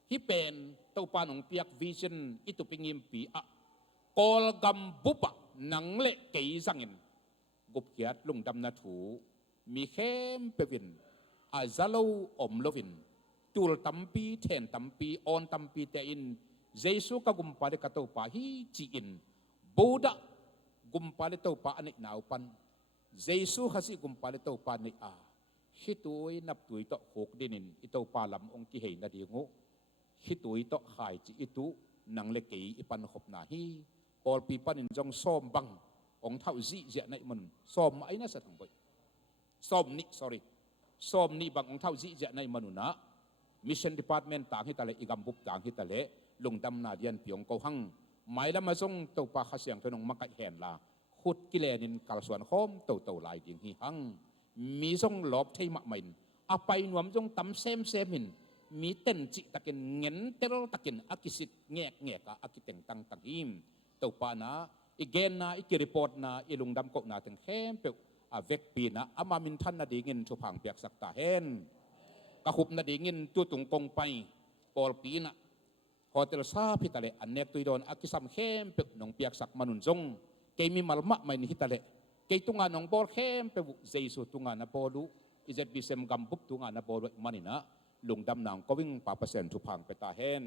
ฮิเป็นตัวปันของเปียกวิชันอิตุปิงิมปีอะกอลกัมบุปะนังเละเกยสังอินกุบเกียดลุงดำนาถูมีเข้มเปวินอาซาโลอมโลวินตูลตัมปีเทนตัมปีออนตัมปีเตอินเยซูก็กุมปาเลกตัวปาฮีจีอินบูดากุมปาเลตัวปาอันนี้นาวปันเยซูฮัสิกุมปาเลตัวปานี่อาฮิตุยนับตุยโตหกดินินอิตัวปาลำองกิเหนาดีงูฮิตุยโตหายจีอิตุนังเลกีอิปันขบนาฮีปอลปีปันินจงซ้อมบังองเท่าจีเจในมันซ้อมไอ้นั่นสัตว์บ่อยซ้อมนี่ซ้อมนี่บังองเท่าจีเจในมนุษย์นะมิชชั่นดีพาร์ตเมนต์ต่างฮิตาเลอีกัมบุกต่างฮิตาเลลงดำนาเดียนเปียงเกาหังหมายแล้วมาส่งตัวปลาขเสียงตัวน้องมักแหนลาขุดกิเลนินกาลส่วนโฮมตัวลายดิ่งฮีหังมีส่งหลบเทมะมินอาไปหนวมจงตำเซมหินมีเต้นจิตะกินเงินเตลตะกินอากิสิตแงกอากิเต็งตังหิมตัวปานะอีเกนนะอีกิริปอดนะอีลงดำกนาถึงเข้มเปียอาเวกปีนะอามามินทันนาดีเงินชุพังเปียกสักตาเฮนกะขุบนาดีเงินตัวตุงกงไปปอลปีนะโฮเทลซาพิตาเลอันเนกตุยโดนอากิสัมเข้มเปียกนองเปียกสักมนุนจงเกมีมัลมะไม่นิฮิตาเลเกตุงานนองบอลเข้มเปียกเจสุตุงานนาบอลูอิเจบิเซมกัมบุบตุงานนาบอลูมันนี่นะลงดำนางก็วิ่งป่าเปอร์เซ็นต์ชุพังไปตาเฮน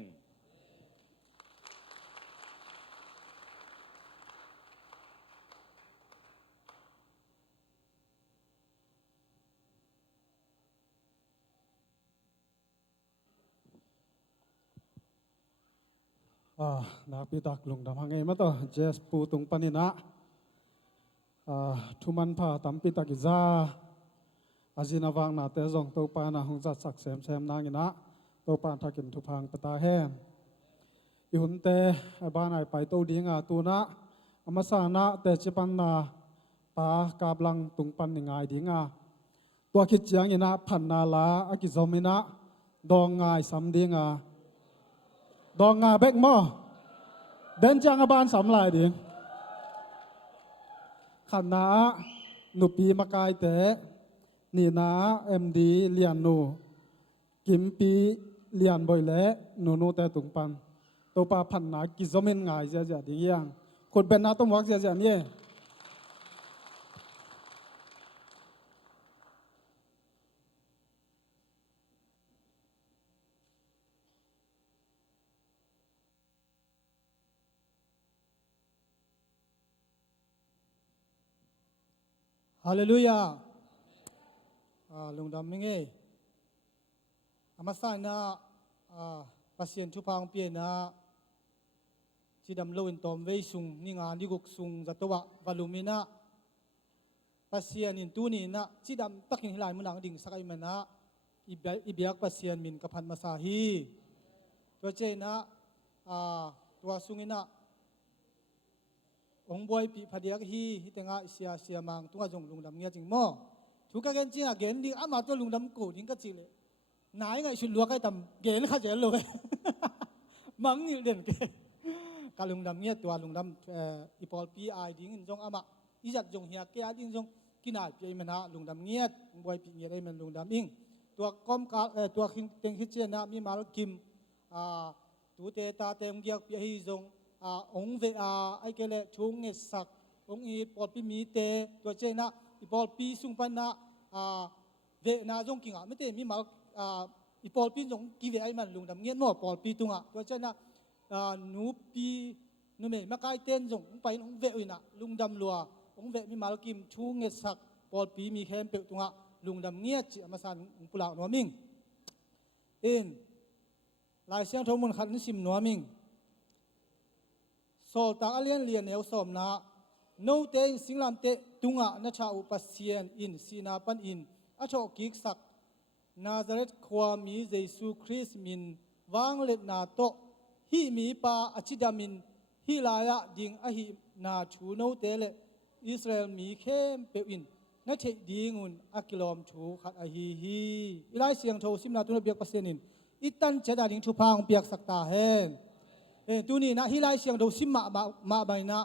นักพิทักษ์ลงดำหางไงมาต่อเจสปูตุงปนินะทุมันพาตัมพิทักษ์จ้าอาจินาวังนาเตจงตัวปานาหงจัดสักแซมนางอินะตัวปานทักินทุพังปตาแห้งอิหุนเตบ้านไหนไปตัวดีงาตัวนะอมาสานะเตจิปันนาปากาบลังตุงปันนิงายดีงาตัวคิดจียงอินะพันนาลาอากิจอมินะดองงายสัมดีงาดองงาเบกหม้อเดินจังบานสำลายดิขันนาหนุปีมากายเตนี่นาMDเลียนนูกิมปีเลียนบ่อยเละนูแต่ตุงปันตัวปาพันนากิจมินงายเสียดีอย่างคนเป็นนาต้องวักเสียเนี่ยฮาเลลูยาลุงดำมิงเออามาสานะปัสยันทุพังเปียนะที่ดำโลอินตอมเวซุงนิงานดิกุกซุงจัตวะวาลุมินะปัสยันอินตูนี่นะที่ดำตักหินหลายมุนังดิ่งสักไอมันนะอิเบียกปัสยันมินกับพันมาสาฮีตัวเจนะตัวซุงินะองบอยปีพเดียกฮีฮิตงาเสียมังตัวจงลุงดำเงียจริงมั้งทุกการจริงอะเกณฑ์ดิ่งอามาตัวลุงดำกูดิ่งก็จริงเลยนายไงชุดลัวก็ทำเกณฑ์ข้าเจริญเลยมังนี่เด่นเกการลุงดำเงียตัวลุงดำอีพอลปีไอดิ่งจงอามาอีจัดจงเฮียเกียดิ่งจงกินอาปีมันนะลุงดำเงียบอยปีเงียได้มันลุงดำอิงตัวก้อมกาตัวคิงเต็งคิดเจนะมีมาลกิมตั tu te ta tem giak pi hi zong ong ve ai ke le chung nge sak ong i pol pi mi te to che na i pol pi sung pan na ve na zong kinga me te mi mal i pol pi zong ki ve ai man lung dam ngien mo pol pi tunga to che na nu pi nu me ma kai ten zong ong pai ong ve uina lung dam lua ong ve mi mal kim chung nge sak pol pi mi khem pe tunga lung dam ngia chi ma san ong pula no ming in lai siang thong mun khat ni sim no ming sol ta alian lian neu som na no te singlam te tunga na cha upasian in sina pan in a tho kik sak Nazareth khwa mi Jesu Christ min wang let na to hi mi pa achidamin hi laya ding a hi na thu no te le Israel mi khem pe in na the dingun akilom thu khat a hi ilai siang tho simna tu biak pasenin itan chada ding thu phang biak sakta hen tu ni na hi lai siang tho simma ma bai na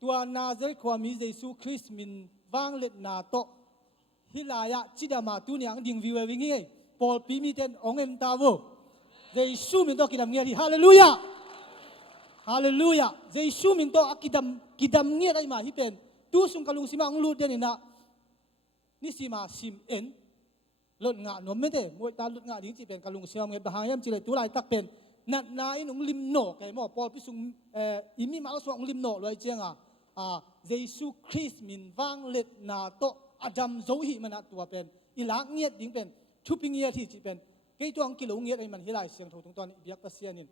tua Nazareth khwa mi Jesu Christ min wang let na to hilaya chidama tu ni ang ding viwe wingi Paul pi mi ten ong em ta wo Jesu min to kidam ngia hallelujah hallelujah Jesu min to kidam ngia dai ma hi pen tu sung kalung sima ang lu den ina ni sima sim en lot nga no me te moi ta lot nga ding chi pen kalung siam nge bahayam chi le tu lai tak pen nat na in ong lim no kai mo Paul pi sung imi ma so ong lim no loi chenga Jesu Christ min wang let na to Adam zo hi mana tua pen ilak ngiat ding pen chuping ngiat hi chi pen ke tuang kilo ngiat ai man hilai siang tho tung ton biak pasianin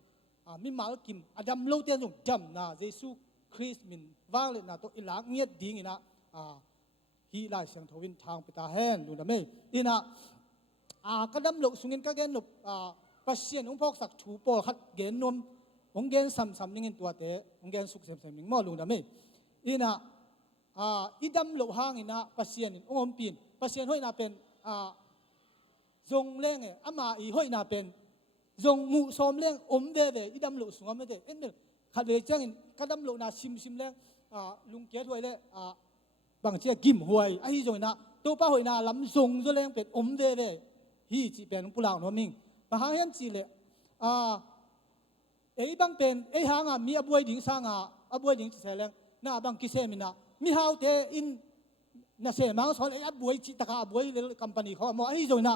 mi mal kim Adam lo te jong jam na Jesu Christ min wang le na to ilak ngiat ding ina hi lai siang tho win thang pita hen lu na me ina kadam lo sungin ka gen no pasian ung phok sak thu pol khat gen nom ong gen sam ning in tua te ong gen suk sem ming mo lu na me ina idam lo hang ina pasien in ongom pin pasien hoi na pen zong leng ama I hoi na pen zong mu som leng ve idam lo sungam me de en khat ve chang in kadam lo na sim leng lung ke hoi le bang chia kim hoi ai zoi na to pa hoi na lam zong zo leng pen ve hi chi pen pulang no ming pa hang yan chi le ei bang pen ei hanga mi abuai ding sanga abuai ding chi leng na bang ki se mina mi hau te in na se mang sol ai abuai chi taka abuai le company kho mo ai zoi na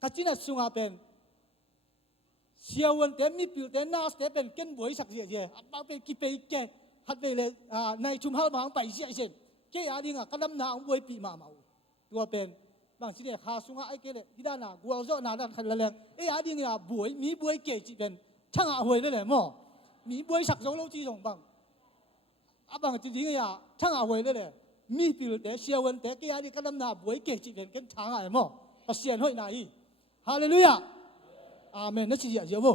kachina sunga pen siawan te mi pil te nas te pen ken buai sak je ba pe ki pe ke hat ve le nai chum hal bang pai sia sen ke ya dinga kadam na ang buai pi ma mau tua pen bang si de kha sunga ai ke le hidana gual zo na dan khan la leng e ya ding ya buai mi buai ke chi pen changa hoi le mo mi buai sak zo lo chi jong bang abang chi ding ya changa hoi le mi pil te siawan te ke ya di kadam na buai ke chi pen ken changa ai mo pasien hoi na hi hallelujah amen na chi ya je wo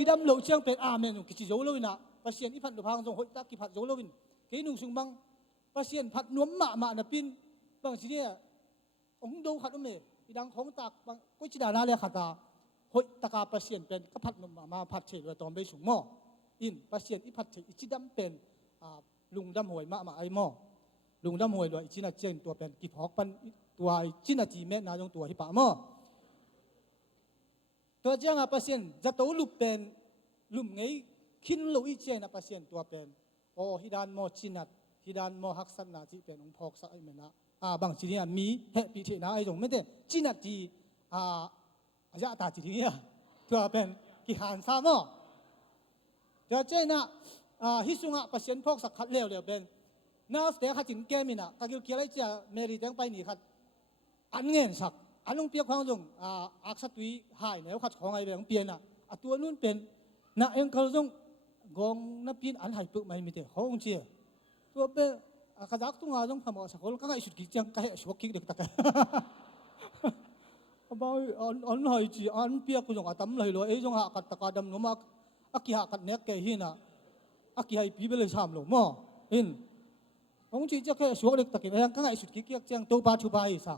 idam lo chiang pen amen ki chi zo lo na pasien I phat do phang jong hoi ta ki phat zo lo win ke nung sung bang pasien phat nuam ma na pin bang si ne ong do khat me idang khong tak bang ko chi da na le khata hoi taka pasien pen ka phat nuam ma phat che lo tom be sung mo in pasien I phat che I chi dam pen lung dam hoi ma ai mo lung dam hoi lo I chi na chen to pen ki phok pan tua I chi na chi me na jong tua hi pa mo to jang pasien za to lu pen lum ngei kin lo I che na pasien tua pen hidan mo chinat hidan mo haksan na chi pen ong phok sa ai me na bang chi ya mi he pi the na ai jong me de chinat ji ya ta chi ya tua pen ki han sa mo to che na hi sunga pasien phok sak khat lew ben na ste kha chin ke mi na ka gil kia lai cha meri teng pai ni khat an ngen sak anung pia khang jong aksa tui hai ne khat khong ai beng pia na atua nun pen na eng kal jong gong na pin an hai pu mai mi te hong chi to pe ka jak tu nga jong phamo sakol ka ngai sut ki chang ka he shok ki dek tak about on hai chi an pia ku jong atam lai lo e jong ha kat taka dam no ma aki ha kat nek ke hi na aki hai pi bele sam lo mo in ong chi cha ke shok dek tak ke ka ngai sut ki chang to pa thu pa hi sa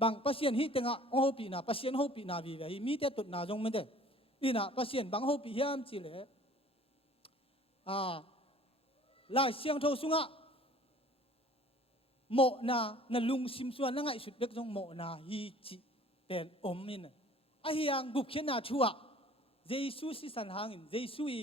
bang pasien hi tenga ho pi na pasien ho pi na vi ve mi te tut na jong me de ina pasien bang ho pi hiam chi le lai siang tho sunga mo na lung sim suan na ngai sut bek jong mo na hi chi pen min a hiang gup khen na thua เยซูสิสันหางอินเยซูอี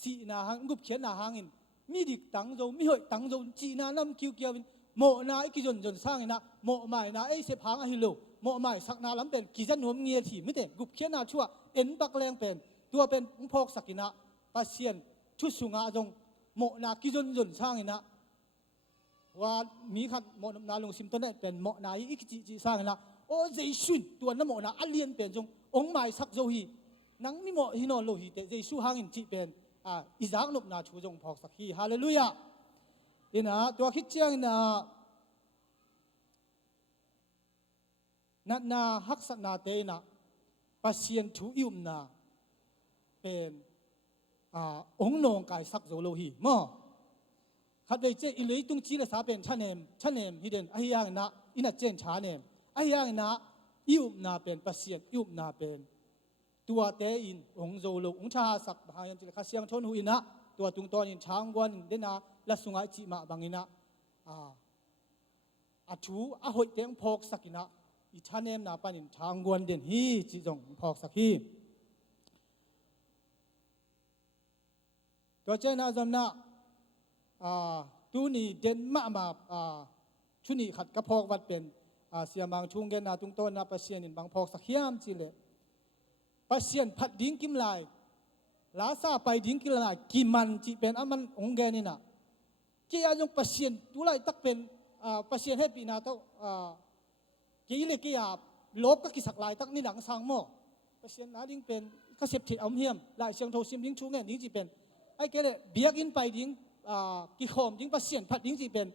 สีนาหางกุบเขียนนาหางอินมีดิกตังโจมีหอยตังโจจีนาน้ำคิวเกียวอินโมนาไอกิจนสร้างอินะโมไม่นาไอเสพหางอหิโลโมไม่สักนาล้ำเป็นกิจันหวมเงียทีไม่เด็กุบเขียนนาชั่วเอ็นบักแรงเป็นตัวเป็นพกสักินะปัสเซียนชุดสุงาจงโมนากิจนสร้างอินะว่ามีขัดโมนาลงซิมต้นได้เป็นโมนาอีกจีสร้างอินะโอ้เจสุนตัวนั้นโมนาอัลเลียนเป็นจงองไม่สักโจฮีนังมีโมฮิโนโลฮีเตเจสุหางอินจีเป็นอิจาคนบนาชูจงพกสักฮีฮาเลลูยาอินะตัวคิดเจียงนะนัดนาฮักษณาเตนะปัสเซียนทูอิมนาเป็นองนงกายสักโจโลฮีมั้งขัดไปเจอิเลยตุงจีละสาเป็นชะเนมฮิเดนไอ้ยังนะอินะเจนชาเนมไอ้ยังนะอิมนาเป็นปัสเซียนอิมนาเป็นตัวเตอินองโจโลองชาสักบางอย่างจิละข้าเสียงชนหูอินะตัวตุงตอนอินช้างวันเดนะละสุงไอจิมาบางอินะชูหอยเตียงพกสักินะอิชาเนมนาปานินช้างวันเดนฮีจิจงพกสักฮีตัวเจนาจำนะตูนี่เด่นมาชุนีขัดกระพอกวัดเป็นเสียมังชุงเกนาตุงต้นนาปัสเซียนินบางพอกสักยามจิเลปัสเซียนผัดดิ้งกิมลายลาซาไปดิ้งกิมลายกิมันจิเป็นอามันองเกนี่นะเจียจงปัสเซียนตุไลตักเป็นปัสเซียนให้ปีนาเต้ากี่เล็กกี่อาบลบก็กิสักลายตักนี่หลังสังโมปัสเซียนนาดิ้งเป็นก็เสพติดอมเฮียมลายเชียงโทซิมดิ้งชุงเกดิ้งจิเป็นไอ้แกเลยเบียกินไปดิ้งกิโคมดิ้งปัสเซียนผัดดิ้งจิเป็น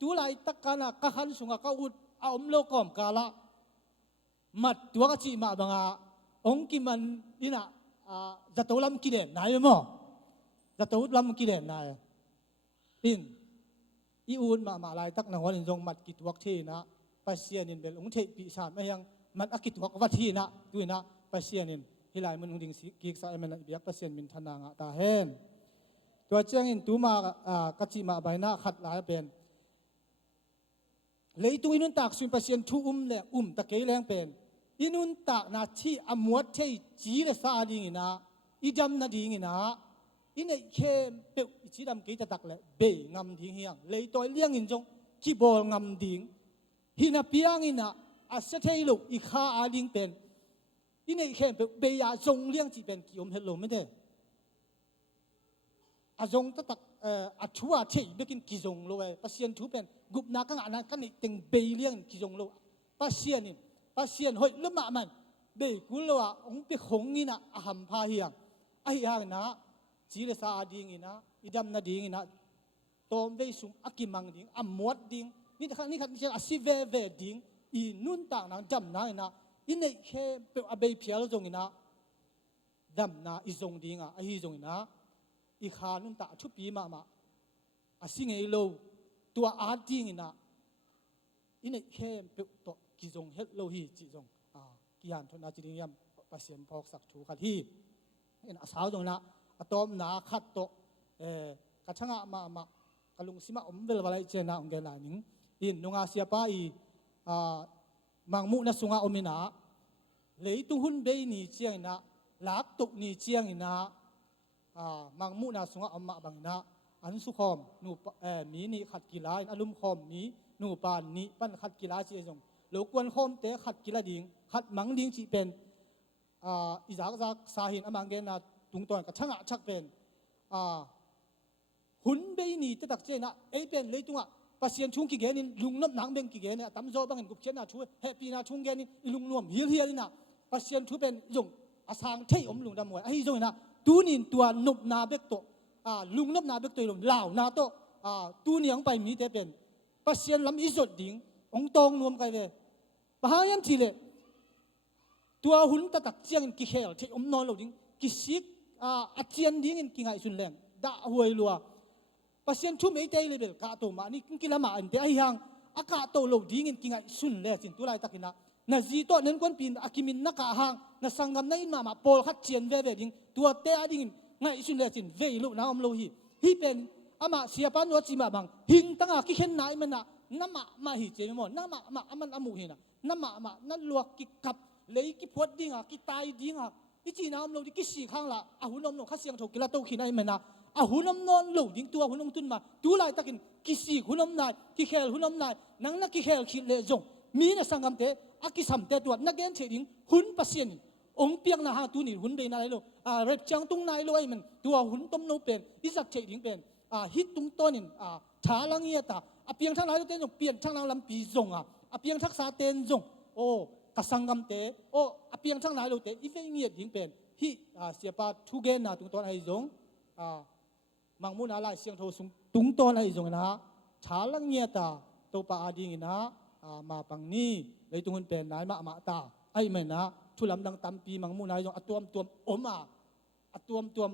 ตุไลตักกันนะกะหันสุงก็อุดเอาอมโลกอมกาละมัดตัวกจิมาบังองกิมันนี่นะจะตัวลำกิเลนนายมั้งจะตัวลำกิเลนนายอินอีอูนมาลายตักนังวันจงมัดกิจวักที่นะปัสเซียนินเบลองเทปีศาจไม่ยังมันอกิจวักวัที่นะด้วยนะปัสเซียนินฮิลายมันองดิ่งสิกิกสายมันเบียกปัสเซียนมินทนางตาเห็นตัวเจ้าอินตัวมากจิมาใบหน้าขัดลายเป็นเลยตัวอินุนตากสุนปัสเซียนทูเลยตะเกียแรงเป็นอินุนตากนาที่อมวดที่จีเลสาดิ่งนะอิดำนาดิ่งนะอินไอเข้มเปิดจีดำกี่จะตักเลยเบยงำดิ่งเฮียงเลยตัวเลี้ยงอินจงกีบอลงำดิ่งฮินาเปียงอินะอาศัยเทลุอีข้าอาดิ่งเป็นอินไอเข้มเปิดเบียจงเลี้ยงจีเป็นกิอมเฮลโลไม่ได้อาจงตะตักอาชัวเทยเบกินกิจงโลเวปัสเซียนทูเป็นกุบนักงานกันนี่ตึงเบยเลี้ยงกิจงโลปัสเซียนนี่ปัสเซียนหอยลุ่มมันเบกุลว่าองค์เปขงนี่นะอาหัมพาเฮียงไอ้ยังนะจีเลสาดิ่งนะอิดำนาดิ่งนะตอมเวสุมอากิมังดิ่งอมวดดิ่งนี่ขันนี่อาศิเวดิ่งอีนุ่นต่างนางจำนะนะอินในแค่เปอเบยเพียรจงนะดำนะอิจงดิ่งไอ้จงนะอีขานุ่นตาชุบปีมาอาศิเงยโลตัวอาดิ่งนะอินในแค่เปตัวกิจงเฮลโลฮีจิจงกิยานทนาจิริยมปัสเซียนพอกสักชูขัดที่เห็นอาสาวตรงนะอะตอมนาขัดโตกระชังมากะลุงสิมาอมเวลวาไลเจนะองเกลานิงอินนุงอาเซียปาอีมังมุนะสุงาอมินาเลยตุหุนเบยนี่เจียงนะลากตุนี่เจียงนะมังมุนะสุงาอมมาบังนะอันสุขอมนูมีนี่ขัดกีฬาอารมณ์ขอมมีนูปานนี่ปั้นขัดกีฬาเจียงโลกวนขอมเตะขัดกีฬาดิ่งขัดมังดิ่งจีเป็นอิจากสาหินอมังเกนะตุงตอนกระชังชักเป็นหุ่นเบยนี่จะตักเจนะไอเป็นเลยตุงปัสเซียนชุงกิเกนินลุงน้ำหนังเบงกิเกเนี่ยตั้มโจบังเห็นกุบเชนนะช่วยเฮปีนะชุงเกนินลุงนวมเฮียนี่นะปัสเซียนช่วยเป็นยงอาสางเทยอมลุงดำมวยไอ้ยงนะตูนินตัวนบนาเบกโตลุงนบนาเบกโตลุงลาวนาโตตูนี่ยังไปมีแต่เป็นปัสเซียนลำอิจดดิ่งองตองนวมกันเลยปะหายันทีเลยตัวหุ่นตะตักเจียงกิเคลที่อมนอนหลดิ่งกิสิกอาเจียนดิ่งกิไงสุนแรงด่าหวยลัวปัสเซียนชุ่มไอเตยเลยเบลกาโตมานี่กิละมาอันเตไอยังอากาโตหลดิ่งกิไงสุนแรงสินตัวไรตักนะนาจีโตนั้นคนปีนอากิมินนักหางนาสังกัมนั้นมาโปลขัดเจียนเวดิ่งตัวเตะดิ่งไงสุนแรงสินเวลุน้าอมโลหิฮีเป็นอามาเสียปันวัจิมาบังหิงตั้งอากิเห็นไหนมันนะน้ำมาหิเจมอนน้ำมามันอามุหินะน้ำมานั่นลวกกิกับเลยกิพวดดิ่งกิตายดิ่ง อีจีน้ำเราดิกิสีข้างละอาหุนมนข้าเสียงโถกิลาโตขีนไอเมนะอาหุนมนอนเหลวดิ้งตัวหุนมตุนมาดูลายตะกินกิสีหุนมนายกิเคลหุนมนายนังนักกิเคลขีดเลจงมีนะสังกัมเตอากิสัมเตตัวนักเกนเชดิงหุนปัสเซียนองเปียงนาฮาตูนี่หุนเบนอะไรโลเร็บจังตุงนายโลไอมันตัวหุนต้มโนเป็นอิสักเชดิงเป็นฮิตตุงต้นินชาลังเงียตาเปียงทั้งหลายเราเต้นจงเปลี่ยนทั้งนางลำปีจงเปียงทักษะเต้นจงโอ้กสังกัมเตโอ้เปียงทั้งหลายเราเตอีเฟเงียดิงเป็นฮิเสียปาทุเกนนาตุงต้นไอจงมังมุนาลายเสียงโทสุงตุงต้นไอจงนะชาลังเงียตาตัวปาอาดิงนะมาปังนี้เลยตุงคนเป็นนายมาตาไอเมนะทุลำดังตัมปีมังมุนายจงตัวอมตัว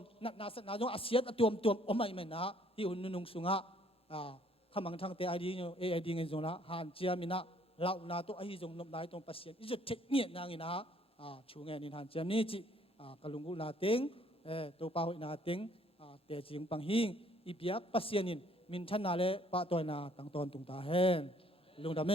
นาสนาจงอาเซียนตัวอมไอเมนะที่หุ่นนุงสุงขมังทางเตไอดีไอดีเงินจงละหันเจียมินะเหล่านาตัวไอจงนบนายตรงปัสเซียนอีจุดเทคเนียนางนะชูเงินนินหันเจียมีจิกลุงกุนาเต็งตัวเปานาเต็งเตจิงปังหิงอีเปียกปัสเซียนินมินชันนาเลปะตัวนาตั้งตอนตุงตาเฮนลุงดาเม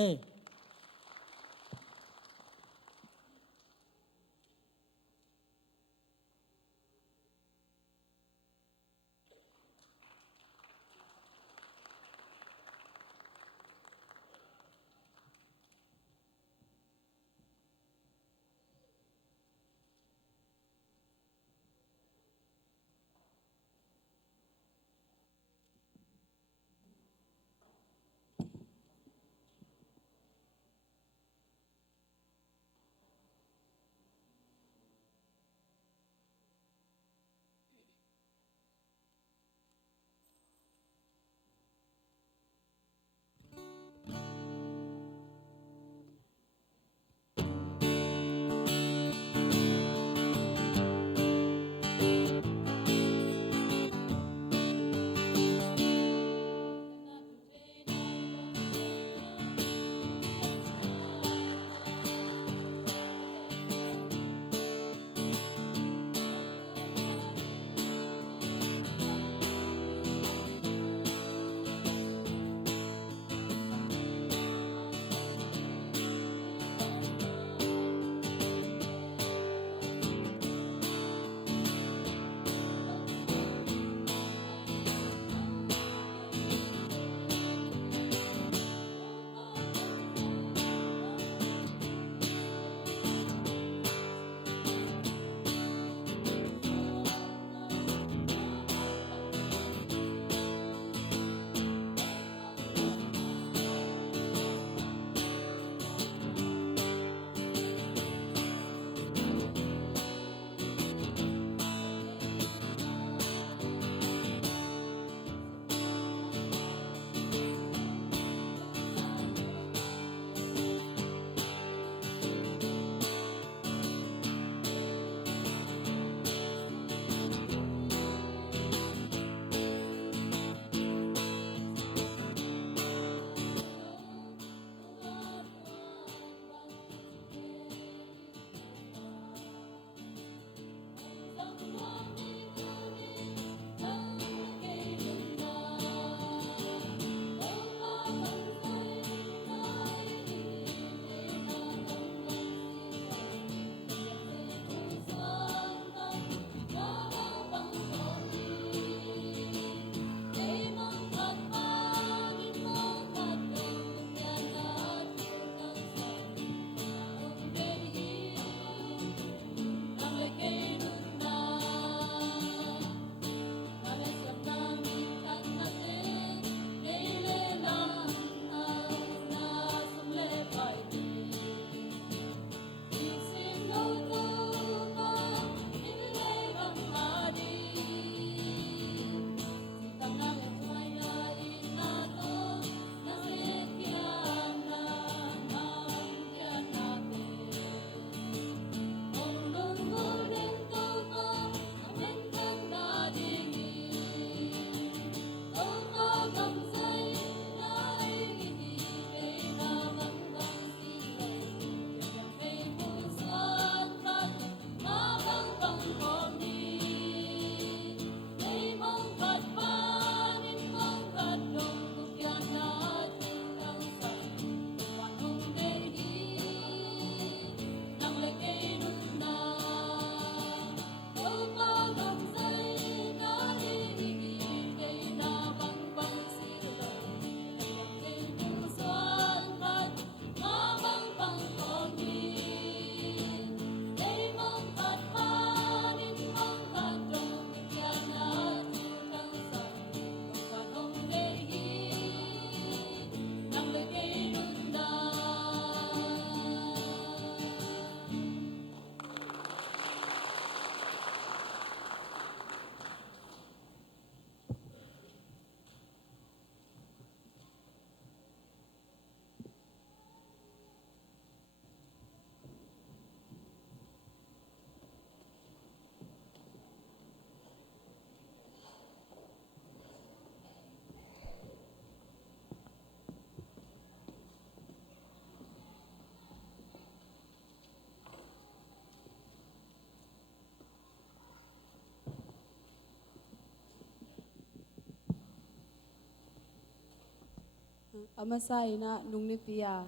amasai na nung ni pia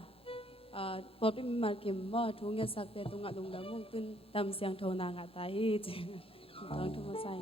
popi markim mo thungya sakte tunga lungda mung tun tam siang thona nga tai tang thu masai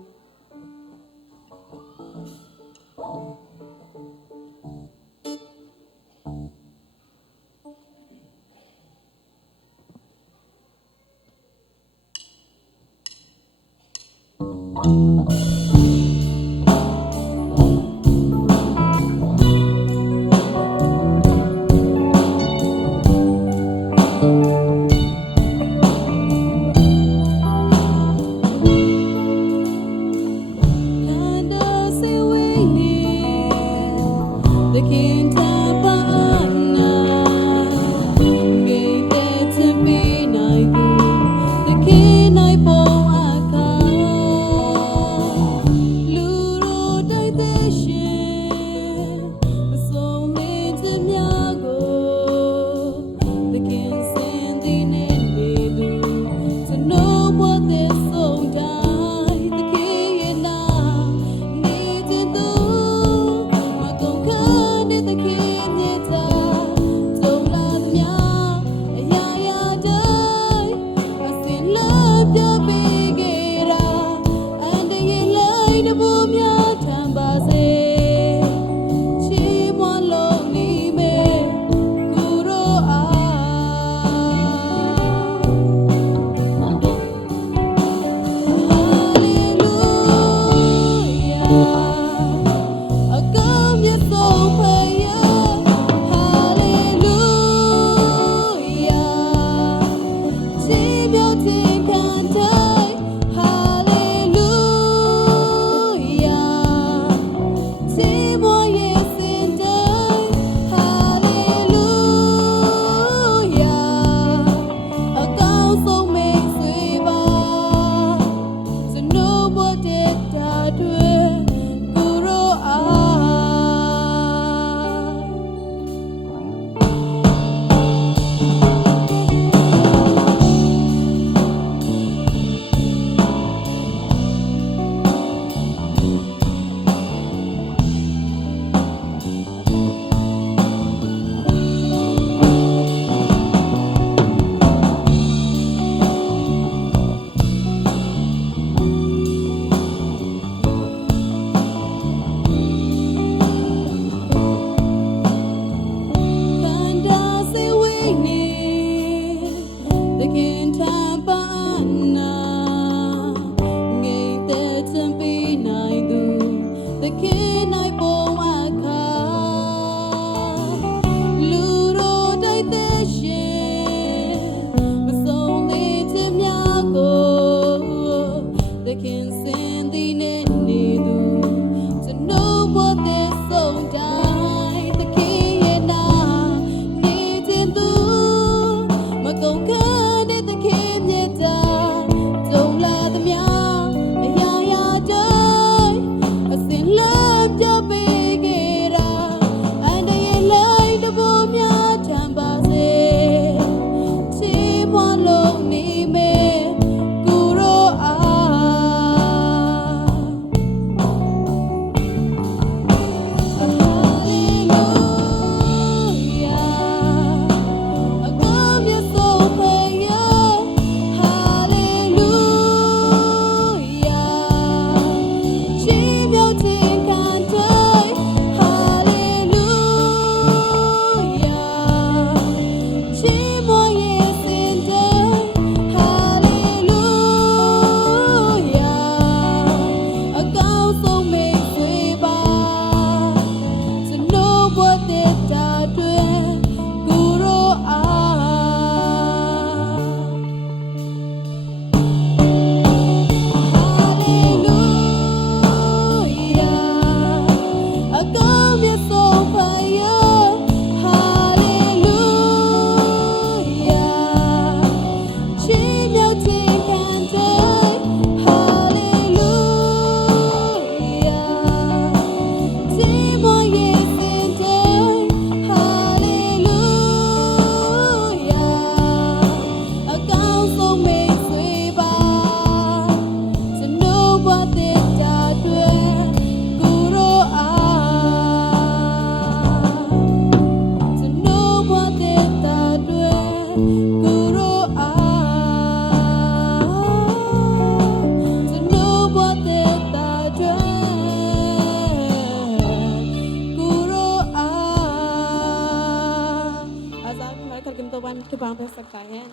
Amen.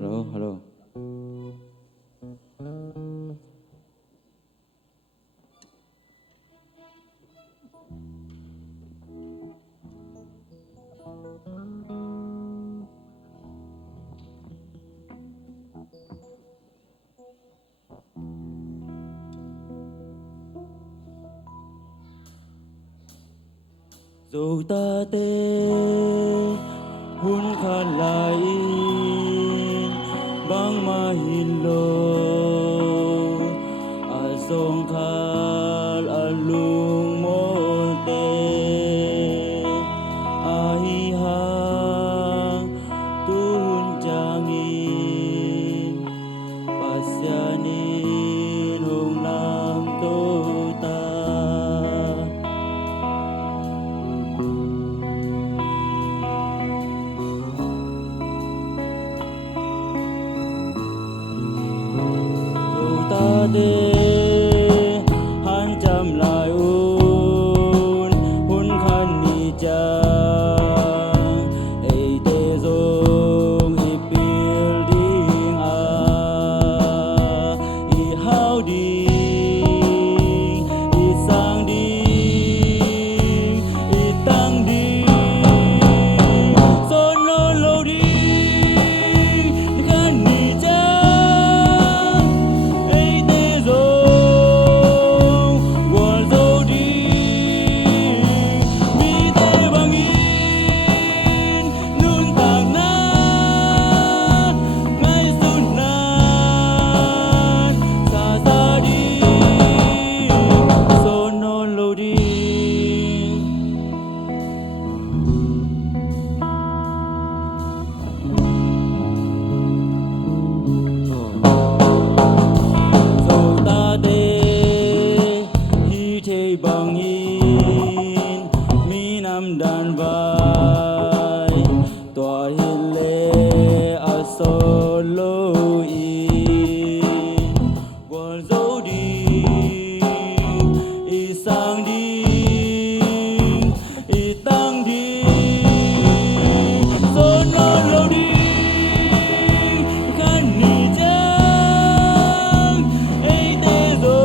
Hello, hello. Dù ta tê hun khát lại bang ma hin lo a song khal a lung mol te a hi hang tu hun changin pasyanin hong lam tu ta de han cham lai un hun khan ni cha ei te zong i building a i how ding i sang ding i tang ding so no lo ding khan ni cha bằng in mi nam đàn vai tòa hiền lệ a solo in qual dấu đi i sang đi i tăng đi so no lo đi khan ni chang ei te zo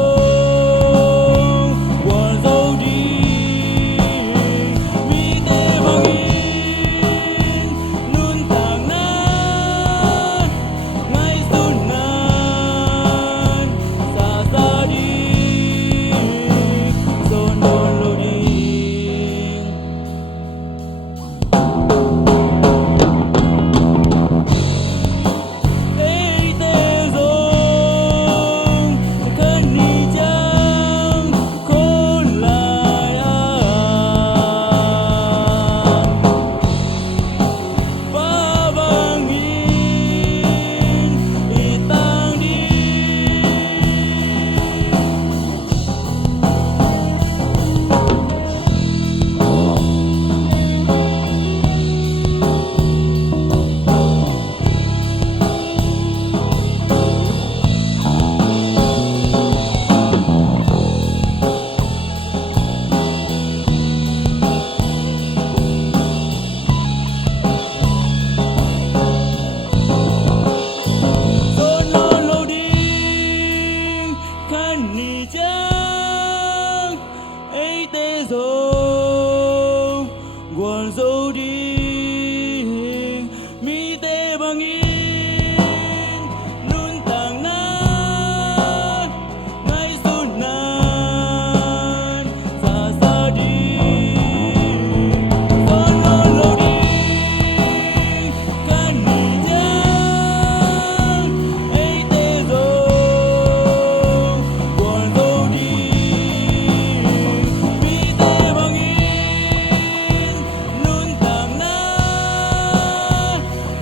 Nun tang na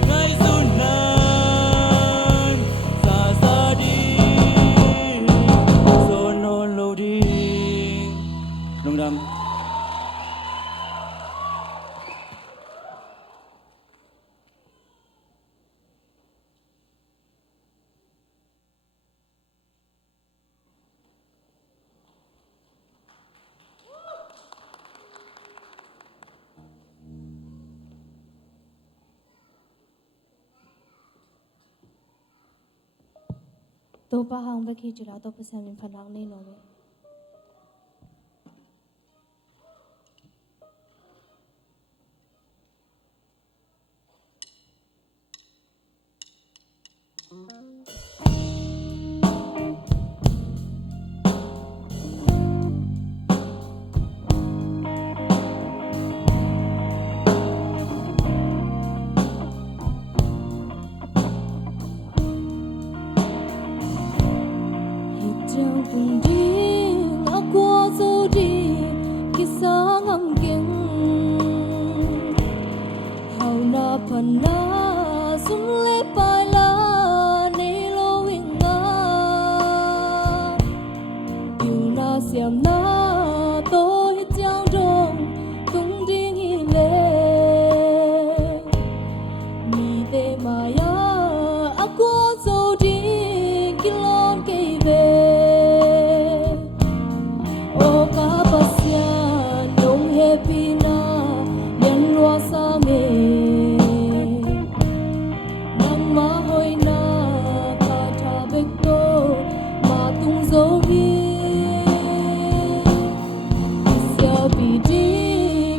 ngai sun na Tô pa hang ba khi chỉ là tô pa xem mình phản ứng nên nó vậy. Hijau pun ding aku zo di kisah ngangking hau na pana sum le pai la nei lo winga yêu na siam na to hijau dong tung ding hi le mi te maya aku zo di kilon ke ve o ka pasya nong happy na len lo sa me nang ma hoi na ka tha bek to ma tung zo hi isya bi di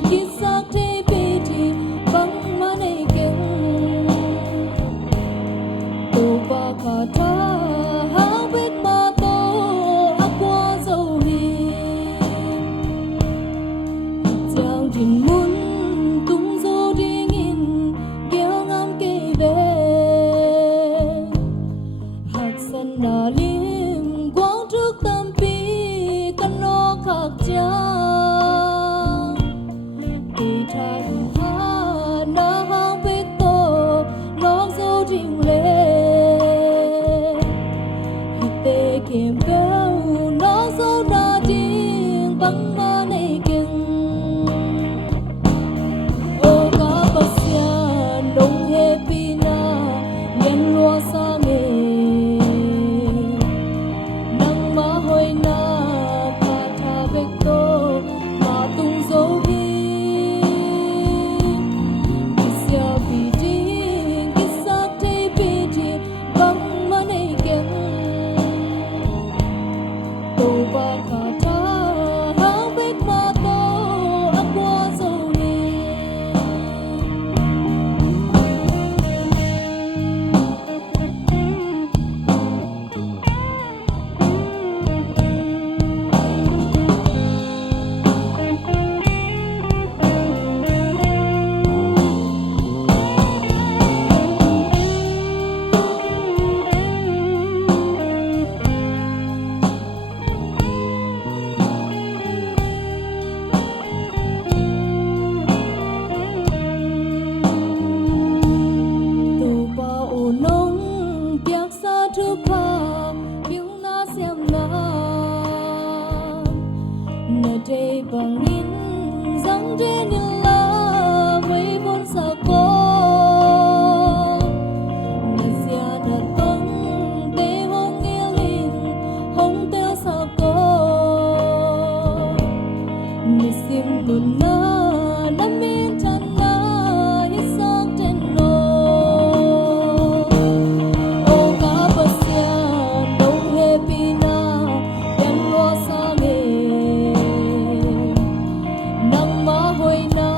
kisak te bi di bang ma nei ken to ba ka tha hang bek ma to akwa zo hi Giang din mun tung zo ding in kêu ngam kê về hạt san na lim quang trước tâm pi căn nó khắc cha kỳ tha hùng ha na hang bek to nong zo ding le hite kem beo nong zo na ding bang ma nei ken o ka pasya nong happy na len lo sa me nang ma hoi na ka tha bek to ma tung zo hi isya bi ding kisak te bi di bang ma nei ken to ba ka tha hang bek ma to akwa zo hi Tô pa o nong piak sa thu pa kiu na siam na na de bang in zang de ni la mai bon sa ko ni sia na tong te hong ilin hong te sa ko ni sim nun na na min chan na isak ten no o ka pasya nong happy na len lo sa me nang ma hoi na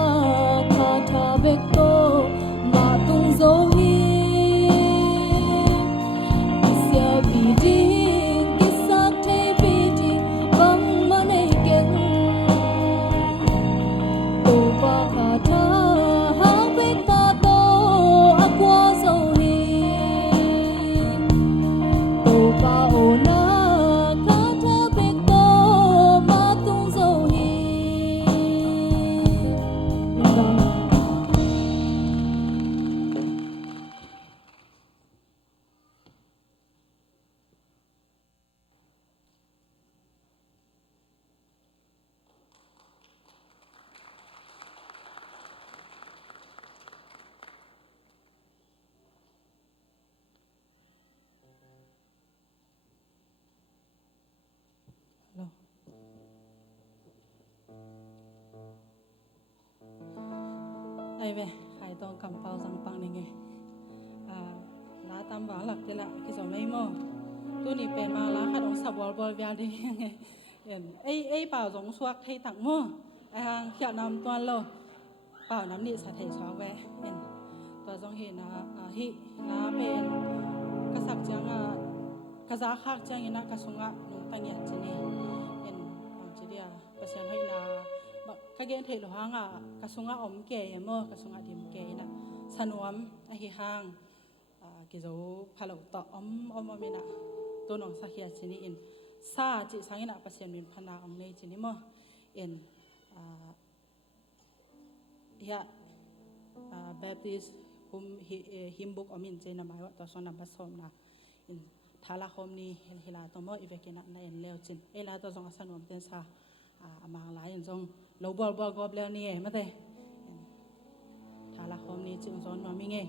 ka tha bek to ma tung zo hi isya bi ding kisak te bi di bang ma nei ken to ba ka tha hang bek ma to akwa zo hi to ba o na ka tha bek to ma tung zo hi ai về hai tông cầm bao răng bằng này nghe lá tam vả lạc thế lạ cái gió mây mò tu ni pen ma la kha dong sa bol bol bia ding en ai bảo giống suak hay tặng mua ai hàng khia nam toàn lo bảo nam ni sa thei chwa we en to giống hi na hi na pen ka sak chang ka za khak chang ina ka sunga nung tang ya chini en ang chidia pasian hoi na ka gen thei lo hanga ka sunga om ke mo ka sunga dim ke ina sanuam a hi hang ki zo phalo to om mina to nong sa khia chini in sa chi sangina pasian min phana om nei chini mo en ya Baptist him book amin chena mai wa to sona basom na in thala khom ni hila to mo ivekena na en leo chin ela to jong asanom ten sa amang la in jong lo bol bol gob leo ni e ma te thala khom ni chung zon no mi nge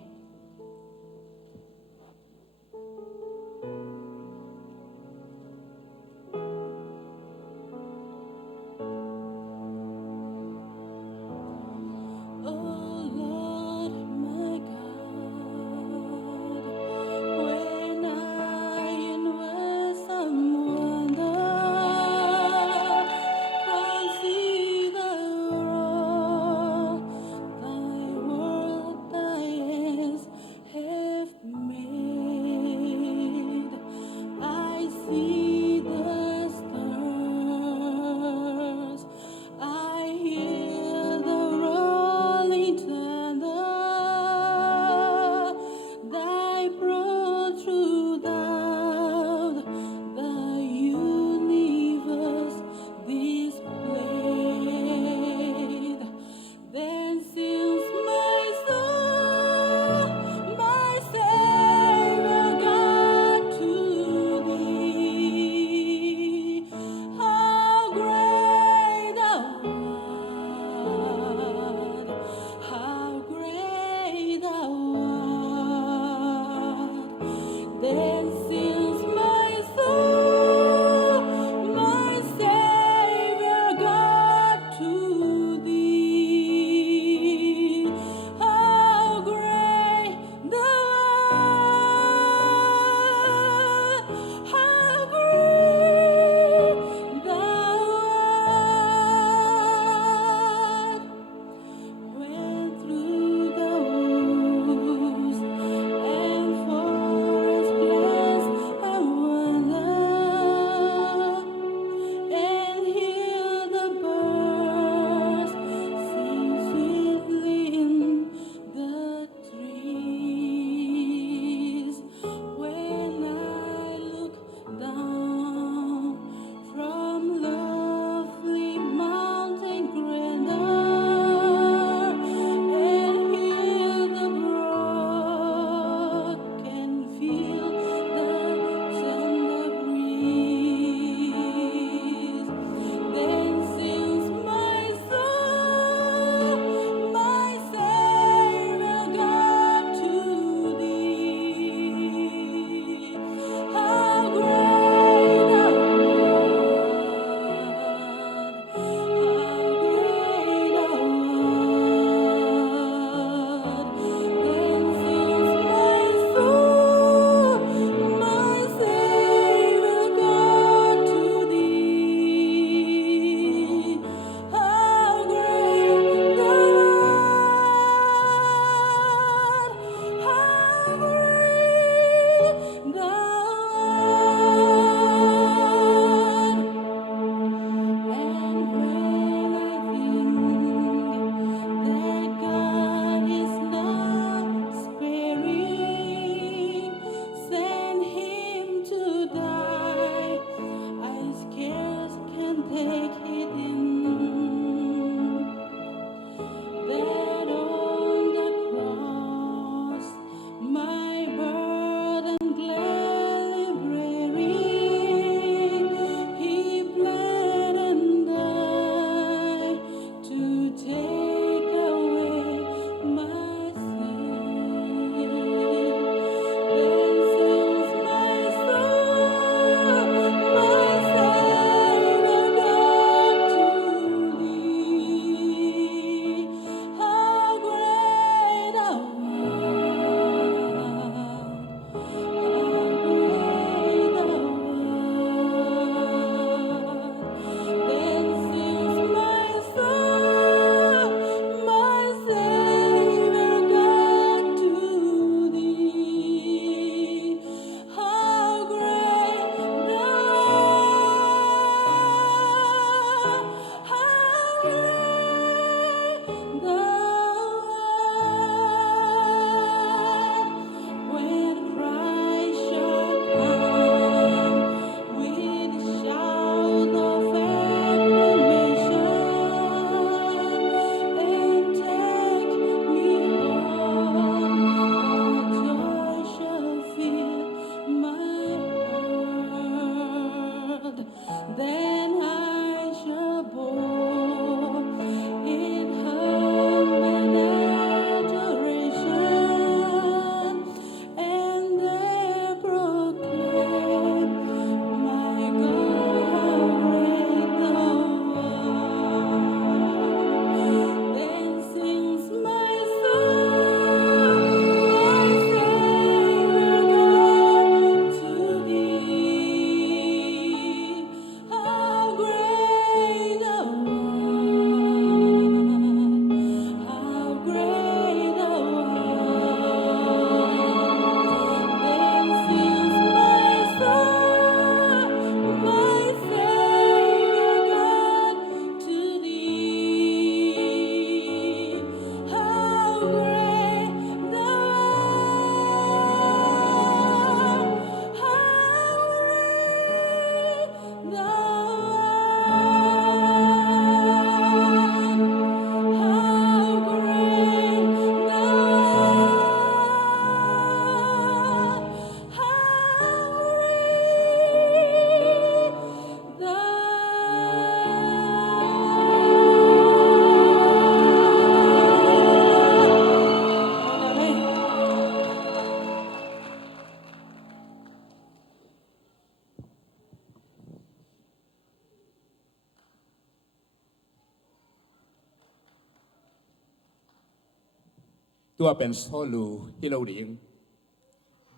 ตัวเป็นโซลูฮิโลดิง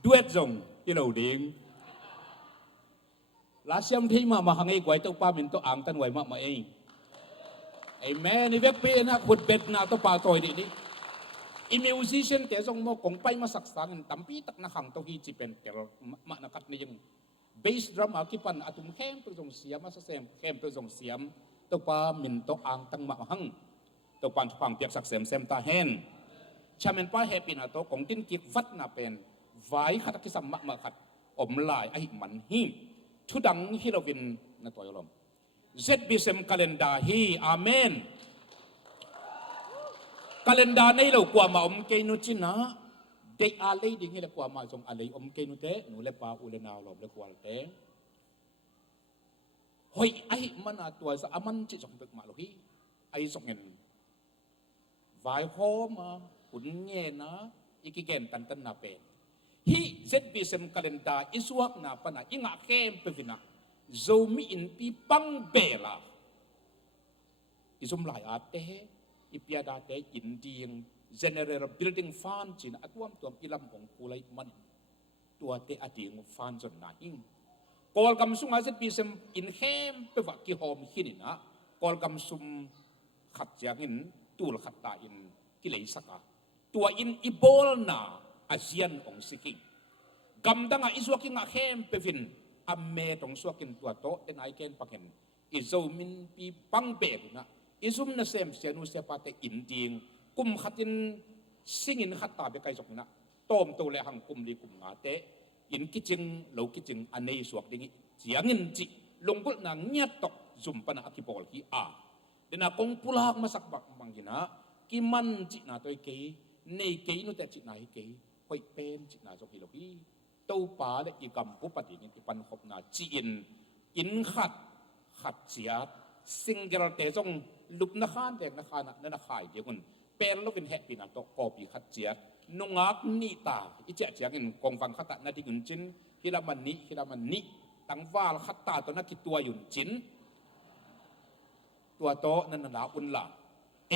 ด้วยจงฮิโลดิงลาเซียมที่มาหังไอ้กวยตัวป้ามินตัวอ่างตันไว้มาเองไอ้แม่นี่เว็บปีนะขุดเบ็ดนาตัวป่าตัวนี้อีมิวสิชันแต่ทรงโมกงไปมาสักสังตั้มปีตักนักขังตัวฮีจีเป็นเกลมานักนี่ยังเบสดรัมอากิปันอาตุมเข้มตัวทรงเสียมาสักเซมเข้มตัวทรงเสียมตัวป้ามินตัวอ่างตั้งมาหังตัวปันฟังเปียกสักเซมเซมตาเฮนชาเมนป้าเฮปินาตัวกงตินกิกฟัดนาเป็นไว้ขัดกิสัมมาขัดอมลายไอ้มันหิมทุดังฮิโรวินนะตัวยลมZBSM kalenda hi amen kalenda nei lo kwa ma om ke nu china de a le ding hi le kwa ma jong a le om ke nu te nu le pa u le naw lo le kwal te hoi ai mana tua sa aman chi jong pek ma lo hi ai jong en vai ho ma un nge na ikigen tan tan na pen hi ZBSM kalenda isuak na pana inga kem pe vina zomi in pi pang bela isum lai ate ipiada te inding general building fund chin atwam tuam ilam ong kulai man tua te ading fund zon na ing kol kam sung azet bisem in hem pe wa ki hom hinina kol kam sum khat jangin tul khat ta in kilei saka tua in ibol na asian ong siking gamdanga iswaking a hem pe vin amme tong suakin tua to ten ai ken paken izomin pi pangbe na izum na sem sianu se pate inding kum khatin singin khata be kai sok na tom to le hang kum li kum nga te in kiching lo kiching anei suak ding chiangin chi longgol na nyat tok zum pana akipol ki a dena kong pulak masak bak mangina kiman chi na toy ke nei ke nu te chi na hi ke hoi pen chi na sok hi lo hi tâu pá le i gam pu pati ni ti pan khop na chi in khat chia single te jong lup na khan te na khana na khai de kun pen lo kin happy na to copy khat chia nungak ni ta i che chiang in kong wang khata na ti gun chin hilaman ni tang wal khata to na ki tua yun chin tua to nan na un la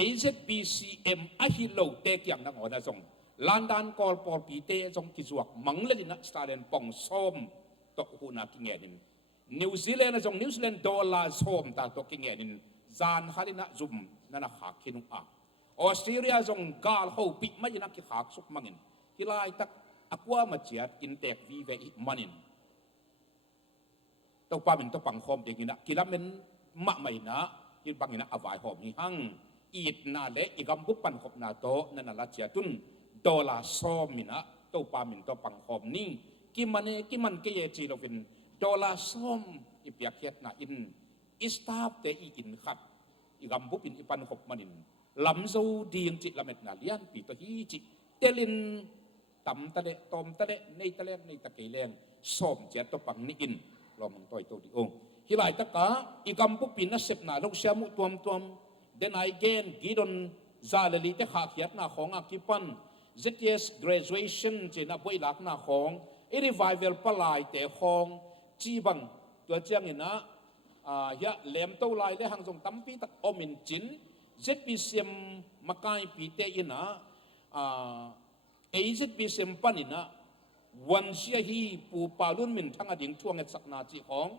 AZBCM a hi lo te kyang na ngona jong London call por pite jong kizuak mangle dina staren pong som to huna kingenin New Zealand jong New Zealand dollar som ta to kingenin zan halina zum nana khakinu a Australia jong gal ho pi ma dina ki khak suk mangin hilai tak akwa ma chiat in tek vi ve manin to pa min to pang khom de gina kilamen ma mai na kin bangina awai hom ni hang it na le igam bu pan khop na to nana la chiatun dollar som mina to pa min to pang khom ni kiman ke ye chi lovin dollar som ipia khiat na in istap te I in khat igam bu pin ipan khop manin lam zo ding chi lamet na lian pi to hi chi telin tam ta de tom ta de nei ta len nei ta ke len som che to pang ni in lom toy to di ong hilai ta ka igam bu pin na sep na lo siamu tuam den I gen gidon zalali te kha khiat na khonga kipan ZTS graduation che na boi lak na khong e revival palai te khong chi bang tua chiang ina ya lem to lai le hang jong tampi tak omin chin ZBCM makai pi te ina ZBCM panina wan sia hi pu palun min thanga ding thuang et sakna chi khong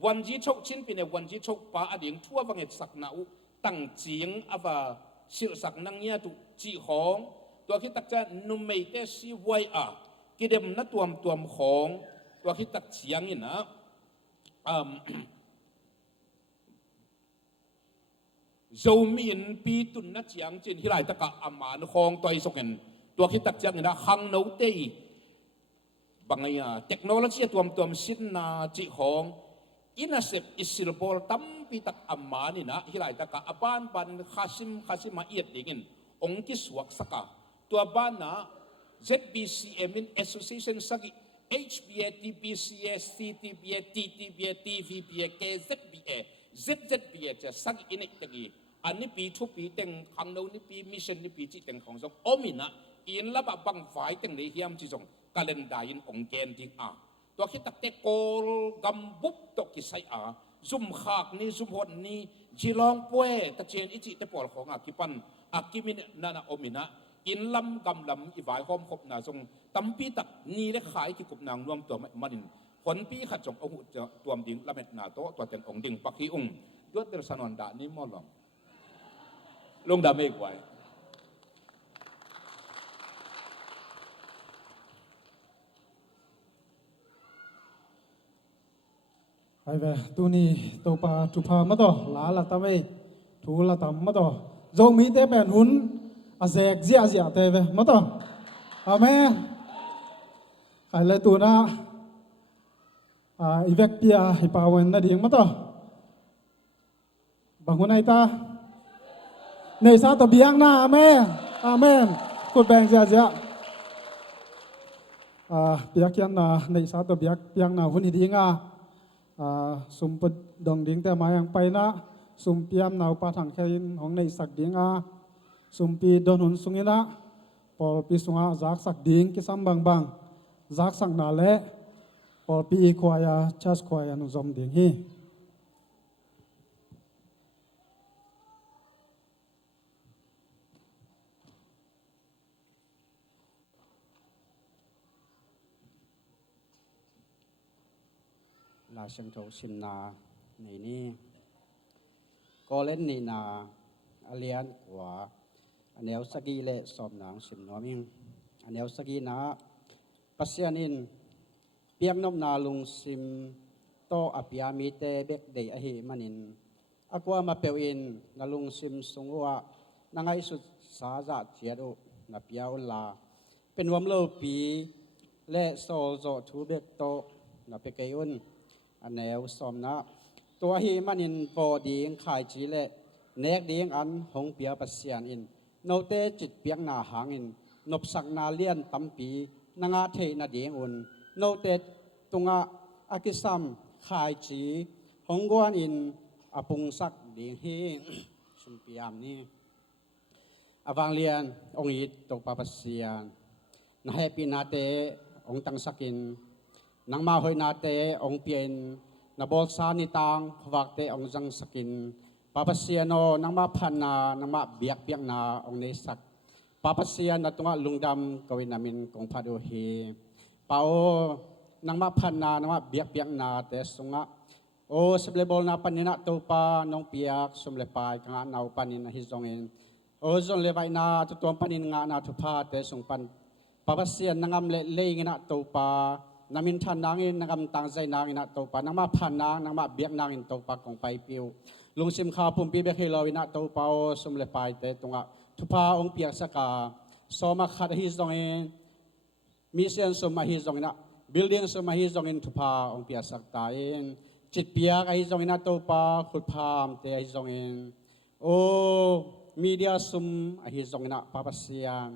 wan ji chok chin pine wan ji chok pa ading thua wang et sakna u tang chiang ava sil sak nang ya tu chi khongตัวคิดตักจะนุ่มไม่เตสิไว้กิเดมนัดตัวของตัวคิดตักเสียงนี่นะโจมีนปีตุนนัดเสียงจินที่ไรตะกะอามานของตัวไอ้สกันตัวคิดตักจะนี่นะหังโนเตยบางอย่างเทคโนโลยีตัวสินนาจิของอินาเซปอิสิลโบลตั้มปีตักอามานี่นะที่ไรตะกะอปานปันคาซิมมาเอียดดิ่งองค์ที่สวกสักตัวบ้านนะ ZBCM in Association sagi HBA TPCA CTBA TTBA TVBA KZBA ZZBA จะสagi ini tengi อันนี้ปีทุกปีเต็งขังโนนี่ปีมิชชั่นนี่ปีจีเต็งของสงโอมินะอินละบะบังไฟเต็งในเฮียมจีสงกาเลนดายินองเกนที่ตัวคิดตักเตโกลกัมบุบตกิไซซุ่มขากนี่ซุ่มหดนี่จีลองป่วยตะเจนอิจิตะปอลของกิปันกิมินนานาโอมินะ กินลำกำลำอีวายหอมครบนาทรงตำปีตักนี่ได้ขายที่กุบนางรวมตัวมันผลปีขัดจงเอาหุ่นจะตัวดิ่งละเม็ดนาโตตัวเต็งองดิ่งปักขี้องยศเดรสนนดานี่มอลองลงดาเมกไว้ ไอ้เวตัวนี้ตัวปลาทุพามาต่อลาละตาไม่ทูละตามมาต่อจงมีแต่เป็นหุ่นอาเซกเจียเจียเตเวมาต่ออาเมนไอ้เลยตัวน่ะอีเวกเปียฮิปาวันนั่นเองมาต่อบางคนไอ้ตาในซาตเบียงน่ะอาเมนอาเมนกดแบงเจียเจียเปียกยันน่ะในซาตเบียกเปียงน่ะหุ่นดีง่ะสุมปดองดิ้งแต่มาอย่างไปนะสุมเปียมนาวปาถังแค่ของในสักดิ้งสุมปีโดนหุนสุงินะพอปีสุงจากสักดิ้งกิสัมบางบางจากสักนาเละพอปีควายชัสควายนุจอมดิ้งฮีลาเชงโทชิมนาในนี้ก็เล่นนี่นาอเลียนกว่าอันเนวสกีเล่สอบนางสิมน้อมิงอันเนวสกีนาปัสยานินเปียงนบนาลุงซิมโตอภิยามีเตเบกเดยอหิมันินอากว่ามาเปียวอินนาลุงซิมสงวะนางไอสุดสาจะเจียดุนาเปียอุลาเป็นวมโลปีและโซโจทูเบกโตนาเปกเกยุนอันแนวสมนะตัวฮีมันอินโปดีงขายจีเล่เนกดีงอันหงเปียปัสยานอินโนเตจิตเปียงนาหางอินนบสักนาเลียนตัมปีนางาเทนาดีงอุนโนเตตุงะอากิซัมขายจีหงกวนอินอปุงสักดีงฮีสุมปียามนี้อวังเลียนองอิตตกปัสยานนาเฮปีนาเตองตังสักินนางมาหอยนาเตองเปียนนาบอลซานิตังวักเตองจังสกินปาปัสยานนางมาพันนานางมาเบียกเบียกนาองเนสักปาปัสยานตุงะลุงดำกวินามินกงพาดูฮีปาโอนางมาพันนานางมาเบียกเบียกนาเตสุงะโอสเบลบอลนาปันนินะตัวปานองเปียกสมเลปายกงะนาวปันนินะฮิจงเอนโอจนเลวายนาตัวปันนินงะนาทุพาเตสุงปันปาปัสยานนางมเลเลงนะตัวปานามินทันนางอินนางตังใจนางอินะตัวปานางมาพันนางนางมาเบียกนางอินตัวปากองไปปิวลุงซิมข้าปุ่มปีเบกเฮลวินะตัวปาโอสมเลปายเตตงะทุพาองเปียกสกาสมาขัดฮิจงเอนมิเซียนสมาฮิจงอินะบิลดิ้งสมาฮิจงอินทุพาองเปียกสักตาอินจิตเปียกฮิจงอินะตัวปาขุดพามเตฮิจงอินโอมีเดียซุมฮิจงอินะปาปัสยาน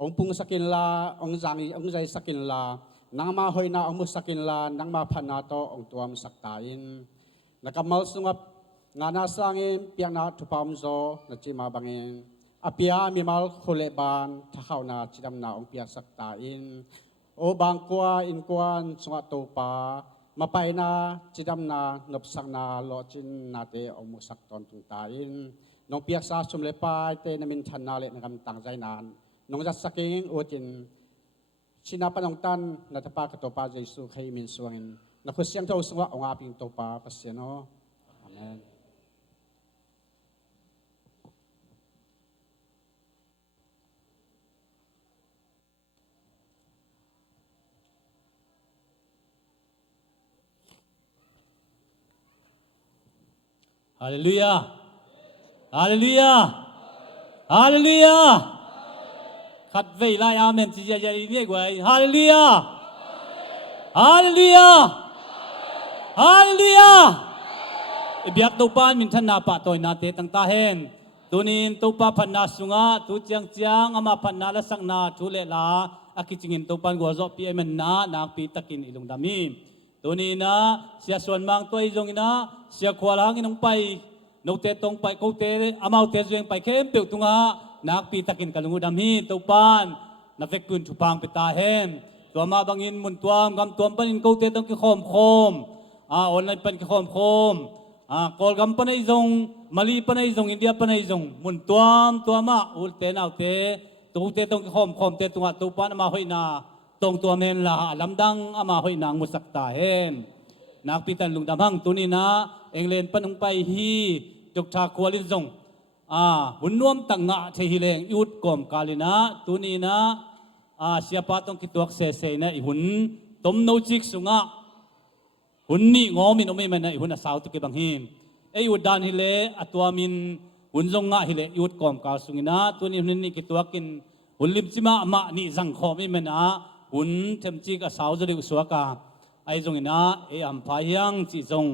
องปุงสกินลาองจังองใจสกินลานางมาหอยนาองมุสกินลานางมาพันนาโตองตัวมสักตาอินนักมัลสุงับงานาสังอินเปียงนาทุพามโซนัจิมาบังอินอภิยามีมัลคุเลบานท้าเข้านาจิดำนาองเปียสักตาอินโอบางกัวอินกวนสุงัตโตปามาไปนาจิดำนานบสักนาโลจินนาเตองมุสักตอนตุงตาอินน้องเปียกซาสุมเลปายเตนมินชันนาเลนักตังใจนานน้องจัดสักอิงโอจินชินาปนองตันนัทปากตัวปาเยซูใครมินสวงอินนักขุดเสียงเท่าสวะองอาปิงตัวปาปัสเซโนอาเมนฮาเลลูยาฮาเลลูยาฮาเลลูยาขัดเวลาอาเมนที่จะยังเรียกว่าฮาเลลูยาฮาเลลูยาฮาเลลูยาเบียกตัวปานมินทันนาปะตัวนาเตตั้งตาเห็นตัวนี้ตัวปาพันนาสุงะตัวเจียงเจียงอามาพันนาละสังนาทุเลลาอากิจิงินตัวปานกัวจบปีเอเมนนานักปีตะกินอิลุงดามีตัวนี้นะเสียส่วนบางตัวอีจงนะเสียขวาลางอินงไปนกเตตรงไปกูเตอามาเตจงไปเข้มเปียวตุงะนักปีตะกินกัลงูดำฮีตัวปานนับเฟกุนทุพังไปตาเห็นตัวมาบางอินมุนตัวมกำตัวปันอินกูเตต้องกิโคมโคมออนไลน์ปันกิโคมโคมกอลกำปันไอจงมาลีปันไอจงอินเดียปันไอจงมุนตัวมาอุลเตนเอาเต ตูเตตรงคอมเตตรงตูปานมาหอยนาตรงตัวเมนละลำดังอามาหอยนางมุสักตาเฮนนักพิตันลุงดำหังตุนีนะเองเลนปนงไปฮีจกชาควลินซงหุ่นนวมตังงะเทหิเลงยุดกอมกาลินะตุนีนะเสียปาตรงกิตัวเสเสนะหุ่นต้มโนจิกสุงะหุ่นนี่งอมินอเมมันนะหุ่นสาวตุกิบังหิมยุดดานฮิเลอตัวมินหุ่นซงงะฮิเลยุดกอมกาสุงินะตุนีหุ่นนี่กิตัวกินหุ่นลิมจิมามานี่จังขอมิมันนะหุ่นเทมจิกสาวจะได้อุสวกาไอซงินะอัมพายังจิจง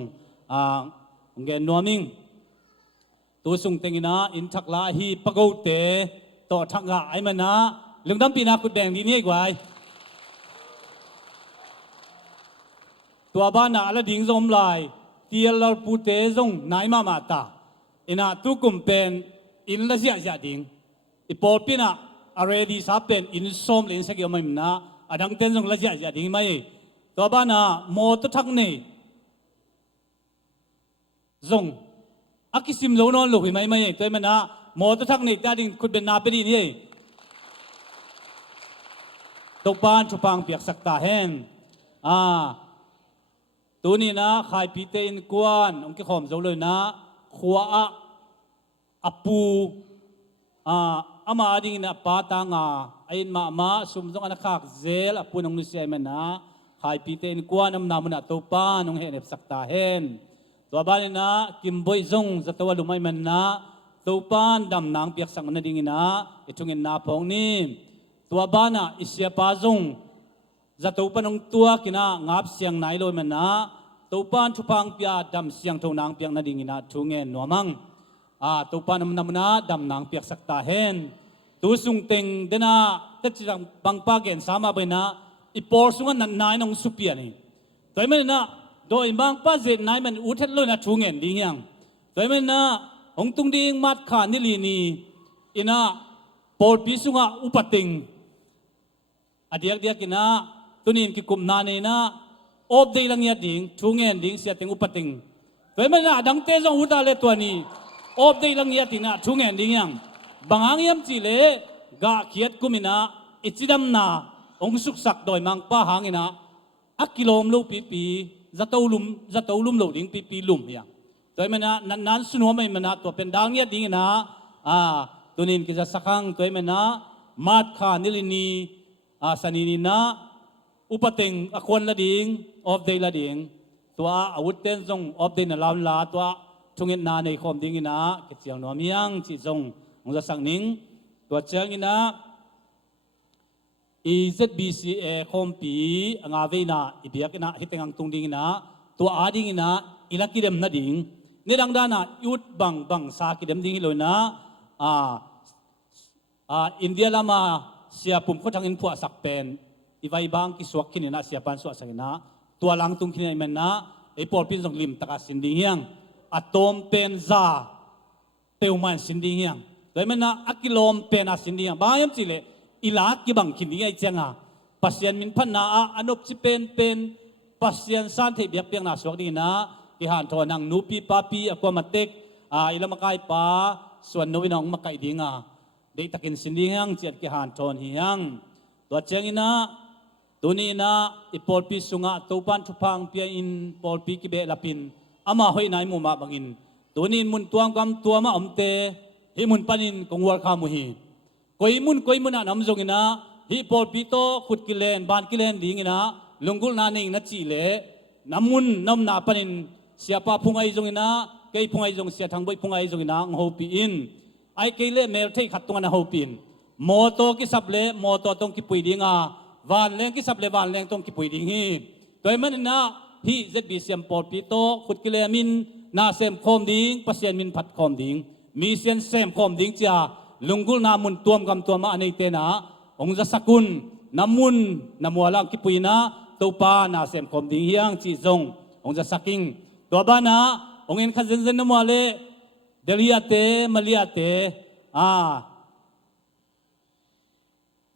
เงนนัวมิงตัวสุงเตงินะอินทักลาฮีปะกูเตต่อทักงะไอมันนะลุงดำปีนาคุดแดงดีนี่กว่าตัวบ้านน่ะละดิ่งซอมลายเตียลปูเตซงนายมาตาอินาตุกุมเป็นอินละเสียเสียดิ่งอีปอปีน่ะอะไรดีซาเป็นอินซอมเลนสักยามไม่มนะอดังเต้นซงละเสียเสียดิ่งไหมตัวบ้านน่ะโมตุทักนี่ซงอากิสิมโลนอนลูกหิไม่ตัวมันนะโมตุทักนี่ตาดิ่งคุดเป็นนาเปรีนี่ตกปานชุปังเปียกสักตาเฮนตัวนี้นะขายปีเตอินกวนองค์ขอมเจ้าเลยนะขวาอปูอามาดิ่งนะปาตังไอ้มาสุมจงอันขักเซลอปูนองนุเซียมันนะขายปีเตอินกวนน้ำนามันนะตัวปานองเห็นสักตาเฮนตัวบ้านนี่นะกิมบอยจงจะตัวลุไม่มันนะตัวปานดำนางเปียกสักมันดิ่งนะไอ้ทุงเงินนาพองนี่ตัวบ้านน่ะอิเสียปาจงจะตัวปนงตัวกินะงับเสียงไหนลอยมันนะตัวปานชุพังเปียดำเสียงทงนางเปียกนาดิ่งนะทุงเงินนัวมังตัวปานนำนะดำนางเปียกสักตาเฮนตัวสุงเต็งเดนะตัดจังบังปาเกนสามาไปนะอีปอร์สุงนันนายนงสุเปียนี่ตัวมันนะโดยบางป้าเจนนายมันอุทัดเลยนะทุงเงินดิ่งยังตัวมันนะองตุงดิ่งมัดขานิลีนีอินะปอร์พิสุงะอุปติงdia kina tunin ki kum na ne na ob dei lang ya ding thungen ding sia ting upating toy man na dang te jong uta le to ni ob dei lang ya tina thungen ding yang bangang yam chi le ga khiat kumina ichidam na ong suk sak doi mang pa hangina akilom lo pi zatolum lo ding pi lum ya toy man na nan suno mai man na to pen dang ya ding na tunin ki za sakang toy man na mat kha nilini sanini na upating akon la ding of day la ding tua awut ten zong of day na lam la tua thungin na nei khom ding ina ke chiang no miang chi zong ong za sang ning tua chiang ina EZBCA khom pi anga ve na ibiak ina hitengang tung ding ina tua ading ina ilakidem na ding nirang dana yut bang sa kidem ding hiloi na India lama sia pum ko thangin phua sak pen iwai bang ki suak kin na sia pan suak sakina tua lang tung kin men na e por pin jong lim taka sinding hiang atom pen za peuman sinding hiang doi men na akilom pen a sinding hiang bayam chile ila ki bang kin ni ai changa pasien min phan na anop chi pen pasien san the biak piang na suak ding na ki han tho nang nupi papi akwa matek ila makai pa suan nowinong makai dinga dei takin sindingang chiat ki han thon hiang to changina tunina ipolpi sunga topan thupang pia in polpi ki be lapin ama hoi nai mu ma bangin tunin mun tuang kam tuama omte hi mun panin kongwar kha mu hi koimun nam zongina hi polpi to khut kilen ban kilen dingina lungul na ning na chi le namun nam na panin siapa phungai zongina kei phungai zong sia thangboi phungai zongina ngho pi in ai ke le mel thei khat tunga na hopin moto ki sable moto tong ki puidinga van leng ki sable van leng tong ki puiding hi toy man na hi ZBCM por pi to khut ki le min na sem khom ding pasien min phat khom ding mi sian sem khom ding cha lungul na mun tuam kam tuama anei te na ong za sakun namun namwala ki puina to pa na sem khom ding hiang chi zong ong za saking to ba na ong en khazen zen namwale Deliate maliate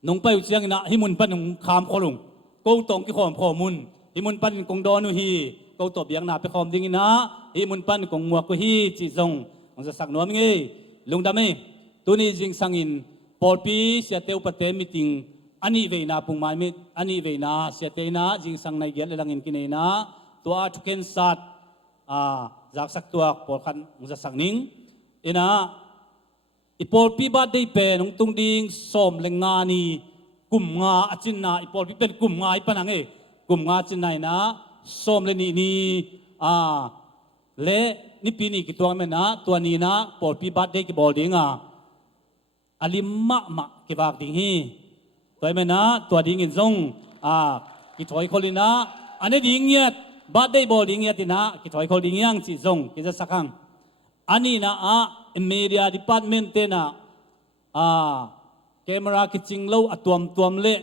nung pa usiang na himun pa nung kham kholung ko tong ki khom khomun himun pan kong donu hi ko to biang na pe khom ding ina himun pan kong ngwa ko hi chi zong ong sa sak nom nge lungdame tuni jing sangin ปอลปีเสียเตวปะเตมิติงอันนี้เวนาปุงไม้มิอันนี้เวนาเสียเตนะจิงสังในเกียรติลังอินกินเนนะตัวทุกเกนสัตจากสักตัวปอลขันมุสสังนิงเอ็นะอีปอลปีบาดได้เป็นองตุงดิงสมเลงงานีกุมงาอจินนาอีปอลปีเป็นกุมงาอีปนังกุมงาจินนายนะสมเลนีเลนี่ปีนี้กี่ตัวมันนะตัวนี้นะปอลปีบาดได้กี่บอลดิงอาลิมมะกี่บากดิงฮีตัวมันนะตัวดิงอินซงกี่ถอยคนลินะอันนี้ดิงเงียดบาดได้บอลดิงเงียดตินะกี่ถอยคนดิงยังจิซงกี่จะสักครั้งอันนี้นะเมียดีพาร์ตเมนต์เตนะแคมราคิจิงเล่าตัวมเละ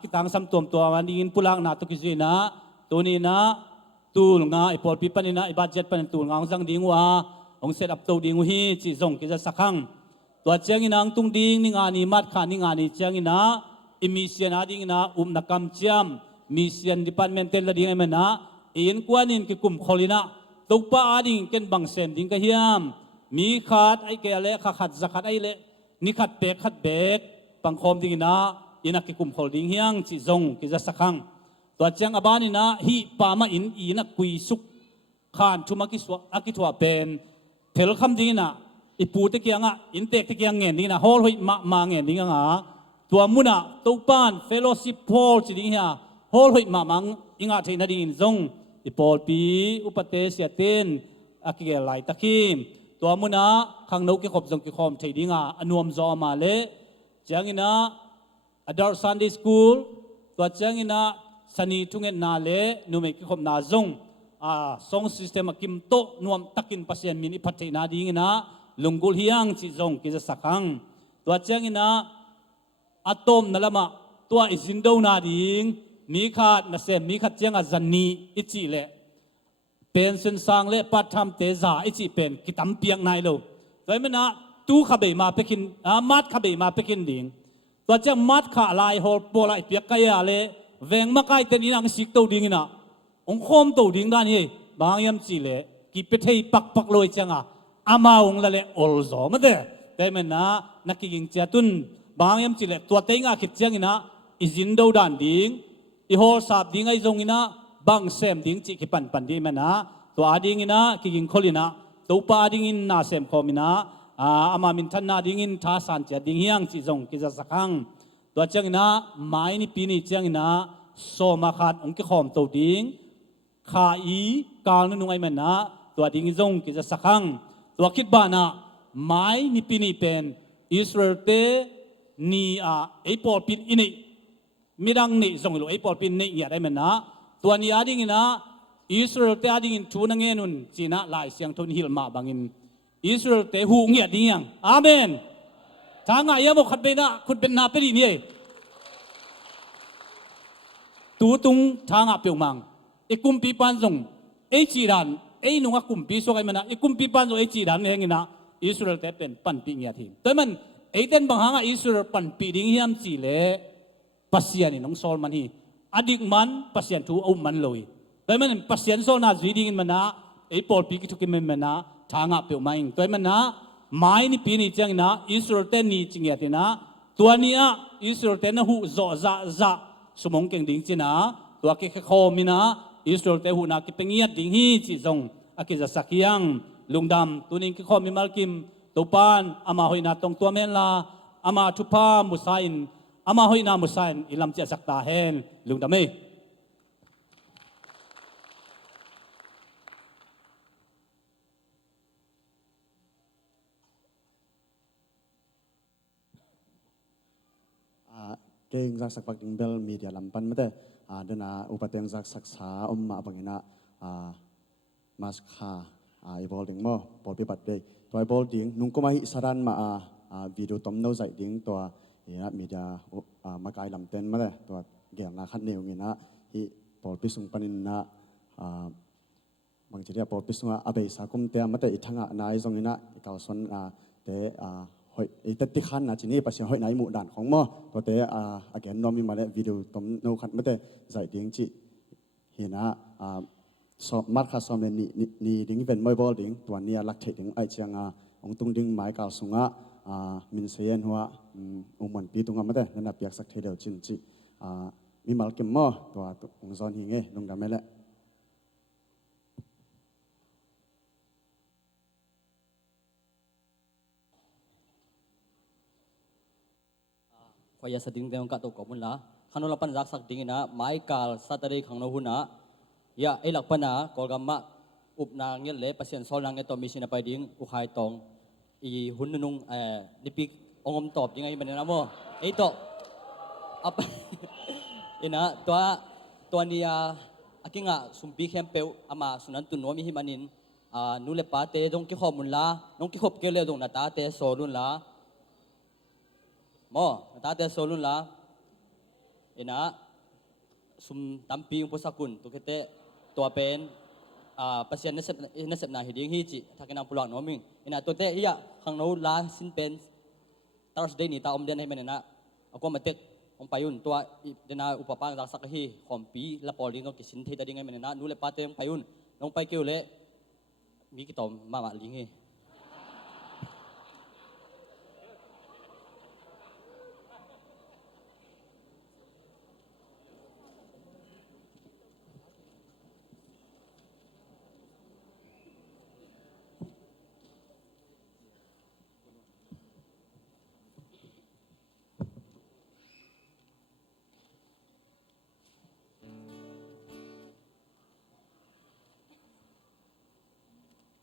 คิตังซ้ำตัววันนี้อินพุลังนาตุกิจีนะตัวนี้นะตูลงาไอพอลปีปันนี่นะไอบัดเจ็ตปันตูลงาสังดิงว่าองเซตอัพตัวดิงฮีจิซงกี่จะสักครั้งตัวเจ้าอินังตุงดิงนิงานีมัดขานิงานีเจ้าอินะอิมิเซียนดิงนะนักกำเจียมมิเซียนดีพาร์ตเมนต์เตลดิงไอมันนะอินกวนอินกิคุมขลินะตุกป้าดิงเก็นบังเซนดิงกะเฮียมมีขาดไอเกลเล่ขัดจักขัดไอเล่นี่ขัดเบกปังคมดิงนะอินักกิคุมขลิงเฮียงจิซงกี่จะสักครั้งตัวเจ้าอบานี่นะฮีปามาอินักกุยสุกขานชุมากิสวะกิทัวเป็นเทลคำดิงนะอีปูตะเกียงอินเตกตะเกียงเงินดิงนะฮอลหอยมาเงินดิงตัวมุนะตัวปานเฟโลชิพโพลจิดิงเฮียฮอลหอยมังอิงอาเทนดิงซงอีปอลปีอุปเตเสียเต้นกิเกลัยตะคิมตัวมุนะขังนกกิขบซงกิคอมเทดิงอนุมจอมาเลเจ้าอินะadult Sunday school ตัวเจ้าอินะสนีทุงเงินนาเลนุเมกิขบนาซงซองซิสเต็มกิมโตนวมตักินปัสยามินิพัฒนาดิงนะลุงกุลเฮียงจิซงกิจะสักขังตัวเจ้าอินะอะตอมนั่นละมาตัวอิสินโดนาดิงมีขาดนะเซมีขัดเจ้าจันนีอิจิเลเป็นเส้นสางเลปัตทำเตจาอิจิเป็นกิตัมเปียงนายโลตัวมันนะตู้ขบมาเปกินมัดขบมาเปกินดิงตัวเจ้ามัดขาลายฮอลโปลายเปียกกายาเลเวงมาไกเตนินังสิกตัวดิงนะองคมตัวดิงด้านนี้บางยามจิเลกิเปเทยปักลอยจังอามาองละเลออลโซมาเดแต่มันนะนักกิงเจ้าตุนบางยามจิเลตัวเต็งคิดจังนะอิจินโดดานดิงอีฮอลสับดิงไอซงอินะบางเซมดิงจิกิปันดิมันนะตัวดิงอินะกิงคอลินะตัวปาดิงอินนาเซมคอมินะอามามินทันนาดิงอินท่าสันเจดิงเฮียงจิซงกิจะสักครั้งตัวจังอินะไม้นี่ปีนี่จังอินะโซมาขาดองค์กิขอมตัวดิงขาอีกาลนุ่งไอมันนะตัวดิงซงกิจะสักครั้งตัวคิดบ้านะไม้นี่ปีนี่เป็นอิสราเอลเตนี่ไอปอลปินอินี่มิดังนี่ซงลูไอปอลปินนี่อย่าได้มันนะตัวนี้ดิงนะอิสราเอลเตดิงทูนังเงินุนจีน่าลายเสียงทุนฮิลมาบังอินอิสราเอลเตหูเงียดิงยังอาเมนทางไงยามขัดไปนะคุณเป็นนาเปรีนี่ตูตุงทางอาเปียวมังไอคุมปีปันซงไอจีรันไอนุ่งคุมปีสวายมันนะไอคุมปีปันซงไอจีรันเองนะอิสราเอลเตเป็นปันปีเงียทีแต่มันไอเต้นบางหางอิสราเอลปันปีดิ้งยามจีเลปัสยานี่น้องซอลมันฮีอดีตมันปัสยันทูเอามันเลยแต่มันปัสยันโซนาจีดิ้งมันนะไอปอลปีกิทุกิมันมันนะทางอาเปียวมังแต่มันนะไม้นี่ปีนี่จังนะอิสราเอลเตนี่จริงเงี้ยนะตัวนี้อิสราเอลเตนะหูโซจะสมองเก่งดิ้งจีนะตัวกิขโคมินะอิสราเอลเตหูนักกิเป็นเงียดิ้งฮีจีซงอากิจะสักยังลุงดำตัวนี้กิขโคมิมาลกิมตัวปานอามาหอยนาตรงตัวเมนลาอามาทุพามุสัยนอามาหอยนามุสัยนอิลำเจสักตาเฮนลุงดำเอเก่งจากสักปักดิงเบลมีเดียลำปันไม่ได้เดินอุปเทนจากสักษามาบังเงินมาสคาอีบอลดิงโม่บอลพิบัติได้ตัวอีบอลดิงนุ่งก็มาฮิสรันมาวิดีโอต้มโน้ใจดิงตัวมีเดียมาไกลลำเต้นไม่ได้ตัวเกี่ยงนาคันเนียวเงินฮิบอลพิสุงปันินบางทีเรียกบอลพิสุงอาเบสากุมเตะไม่ได้อีกทั้งนายทรงเงินอีกเก่าส่วนเตะหอยไอ้ตัดที่ขันนะทีนี้ปัจจัยหอยไหนหมู่ด่านของหม้อตัวเตะอาแกนนอมีมาแล้ววิดีโอต้มโนขัดไม่ได้ใส่ดิ้งจีเห็นนะสอบมัดขาสอบเลยนี่ดิ้งเป็นมวยบอลดิ้งตัวนี้ลักเทดิ้งไอเจียงองตุงดิ้งหมายกาวสุง มินเซียนหัวมันปีตุงมาเด้นั่นเปียกสักเทเดียวจินจิมีมาลเก็มมอตัวองซอนหิงลงดำไม่ละ Kaya sa ding tayong kato ko mula, kanula pan sak ding na, Michael Saturday kang nahuna, ya ilak pa na, kolgama, na ngil le, pasyan sol lang ito, misi na pa ding, ukay tong, hununong, nipik, ongom top, yung ngayon manina mo, ito, apa, ina, tua niya, aki nga, sumbi kempew, ama, sunan tuno, mihimanin, nule pate, dong kihop mula, nung kihop kile dong natate, solun la, mo natate solun la ina sum tampi yung pusakun to kete to pen pasien nasep na hiding hichi takin ang pulang noming ina to te iya kang no la sin pen Thursday ni taom den ay menena ako matek ang payun to dina upapang sa kahi kompi la poli no kisin te ding ay menena nule pate ang payun nong pay kiule mi kitom mama lingi